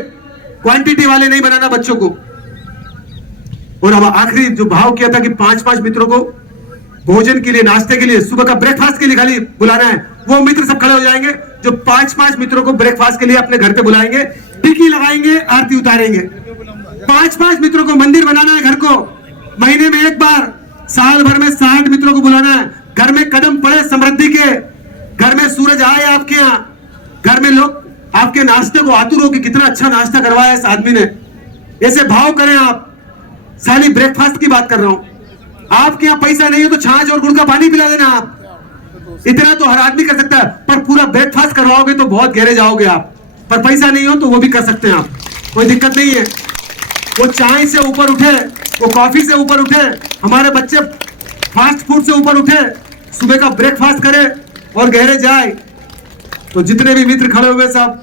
क्वांटिटी वाले नहीं बनाना बच्चों को। और अब आखिरी जो भाव किया था कि 5-5 मित्रों को भोजन के लिए, नाश्ते के लिए, सुबह का ब्रेकफास्ट के लिए खाली बुलाना है, वो मित्र सब खड़े हो जाएंगे जो 5-5 मित्रों को ब्रेकफास्ट के लिए अपने घर पे बुलाएंगे, टिकी लगाएंगे, आरती उतारेंगे। 5-5 मित्रों को मंदिर बनाना है घर को, महीने में 1 बार, साल भर में 60 मित्रों को बुलाना है। घर में कदम पड़े समृद्धि के, घर में सूरज आए आपके यहाँ, घर में लोग आपके नाश्ते को आतुर हो कि कितना अच्छा नाश्ता करवाया इस आदमी ने। ऐसे भाव करें आप। साली ब्रेकफास्ट की बात कर रहा हूं। आपके यहाँ पैसा नहीं है तो छाछ और गुड़ का पानी पिला देना आप। इतना तो हर आदमी कर सकता है, पर पूरा ब्रेकफास्ट करवाओगे तो बहुत गहरे जाओगे आप। पर पैसा नहीं हो तो वो भी कर सकते हैं आप, कोई दिक्कत नहीं है। वो चाय से ऊपर उठे, वो कॉफी से ऊपर उठे, हमारे बच्चे फास्ट फूड से ऊपर उठे, सुबह का ब्रेकफास्ट करे और गहरे जाए। तो जितने भी मित्र खड़े हुए सब,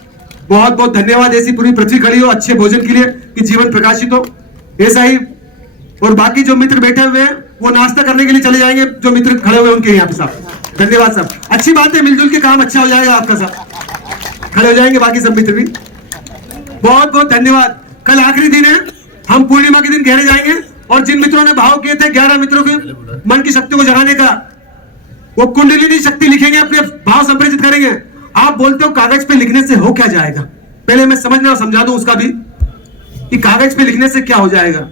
बहुत बहुत धन्यवाद। ऐसी पूरी पृथ्वी खड़ी हो अच्छे भोजन के लिए कि जीवन प्रकाशित हो। ऐसा ही, और बाकी जो मित्र बैठे हुए हैं वो नाश्ता करने के लिए चले जाएंगे, जो मित्र खड़े हुए हैं उनके यहाँ पे साहब। धन्यवाद साहब, अच्छी बात है, मिलजुल के काम अच्छा हो जाएगा आपका साहब। खड़े हो जाएंगे बाकी सब मित्र भी। बहुत बहुत धन्यवाद। कल आखिरी दिन है, हम पूर्णिमा के दिन गहरे जाएंगे, और जिन मित्रों ने भाव किए थे 11 मित्रों के मन की शक्ति को जगाने का, वो कुंडलिनी शक्ति लिखेंगे, अपने भाव संप्रेषित करेंगे। आप बोलते हो कागज पे लिखने से हो क्या जाएगा? पहले मैं समझा दूं उसका भी कि कागज पे लिखने से क्या हो जाएगा।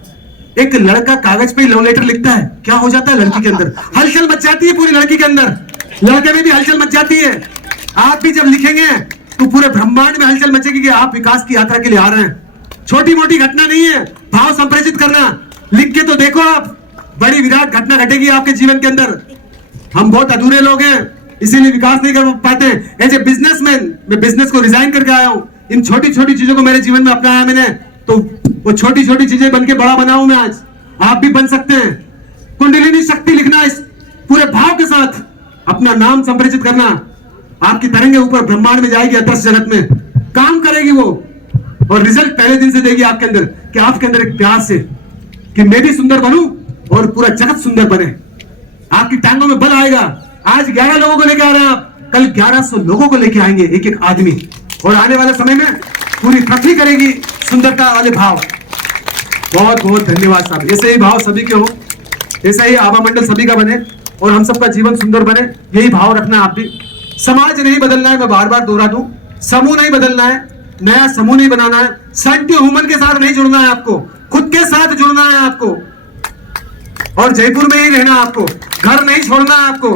एक लड़का कागज पे लव लेटर लिखता है, क्या हो जाता है लड़की के अंदर? हलचल मच जाती है पूरी लड़की के अंदर, लड़के में भी हलचल मच जाती है। आप भी जब लिखेंगे तो पूरे ब्रह्मांड में हलचल मचेगी कि आप विकास की यात्रा के लिए आ रहे हैं। छोटी मोटी घटना नहीं है, भाव संप्रेषित करना। लिख के तो देखो आप, बड़ी विराट घटना घटेगी आपके जीवन के अंदर। हम बहुत अधूरे लोग हैं, इसीलिए विकास नहीं कर पाते। एज ए बिजनेसमैन, मैं बिजनेस को रिजाइन करके आया हूं। इन छोटी छोटी चीजों को मेरे जीवन में अपनाया मैंने, तो वो छोटी छोटी चीजें बन के बड़ा बना हूं मैं आज। आप भी बन सकते हैं। कुंडलिनी शक्ति लिखना, इस पूरे भाव के साथ अपना नाम संप्रेषित करना। आपकी तरंगे ऊपर ब्रह्मांड में जाएगी, अदृश्य जगत में काम करेगी वो, और रिजल्ट पहले दिन से देगी आपके अंदर, कि आपके अंदर एक प्यास है कि मैं भी सुंदर बनूं और पूरा जगत सुंदर बने। आपकी टांगों में बल आएगा। आज 11 लोगों को लेके आ रहे हैं आप, कल 1100 लोगों को लेके आएंगे, एक एक आदमी। और आने वाले समय में पूरी पृथ्वी करेगी सुंदरता वाले भाव। बहुत बहुत धन्यवाद साहब। ऐसे ही भाव सभी के हो, ऐसा ही आभा मंडल सभी का बने और हम सबका जीवन सुंदर बने, यही भाव रखना है आप भी। समाज नहीं बदलना है, मैं बार बार दोहरा दूं, समूह नहीं बदलना है, नया समूह नहीं बनाना है, सेंटी ह्यूमन के साथ नहीं जुड़ना है आपको, खुद के साथ जुड़ना है आपको, और जयपुर में ही रहना है आपको, घर नहीं छोड़ना है आपको,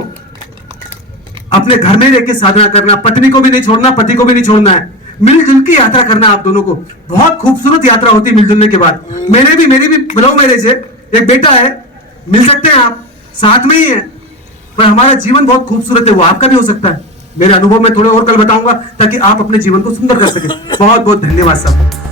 अपने घर में रहकर साधना करना, पत्नी को भी नहीं छोड़ना, पति को भी नहीं छोड़ना है, मिलजुल की यात्रा करना आप दोनों को। बहुत खूबसूरत यात्रा होती है मिलजुलने के बाद। मेरी भी लव मैरिज है, एक बेटा है, मिल सकते हैं आप, साथ में ही है, पर हमारा जीवन बहुत खूबसूरत है, वो आपका भी हो सकता है। मेरे अनुभव में थोड़े और कल बताऊंगा ताकि आप अपने जीवन को सुंदर कर सके। बहुत बहुत धन्यवाद साहब।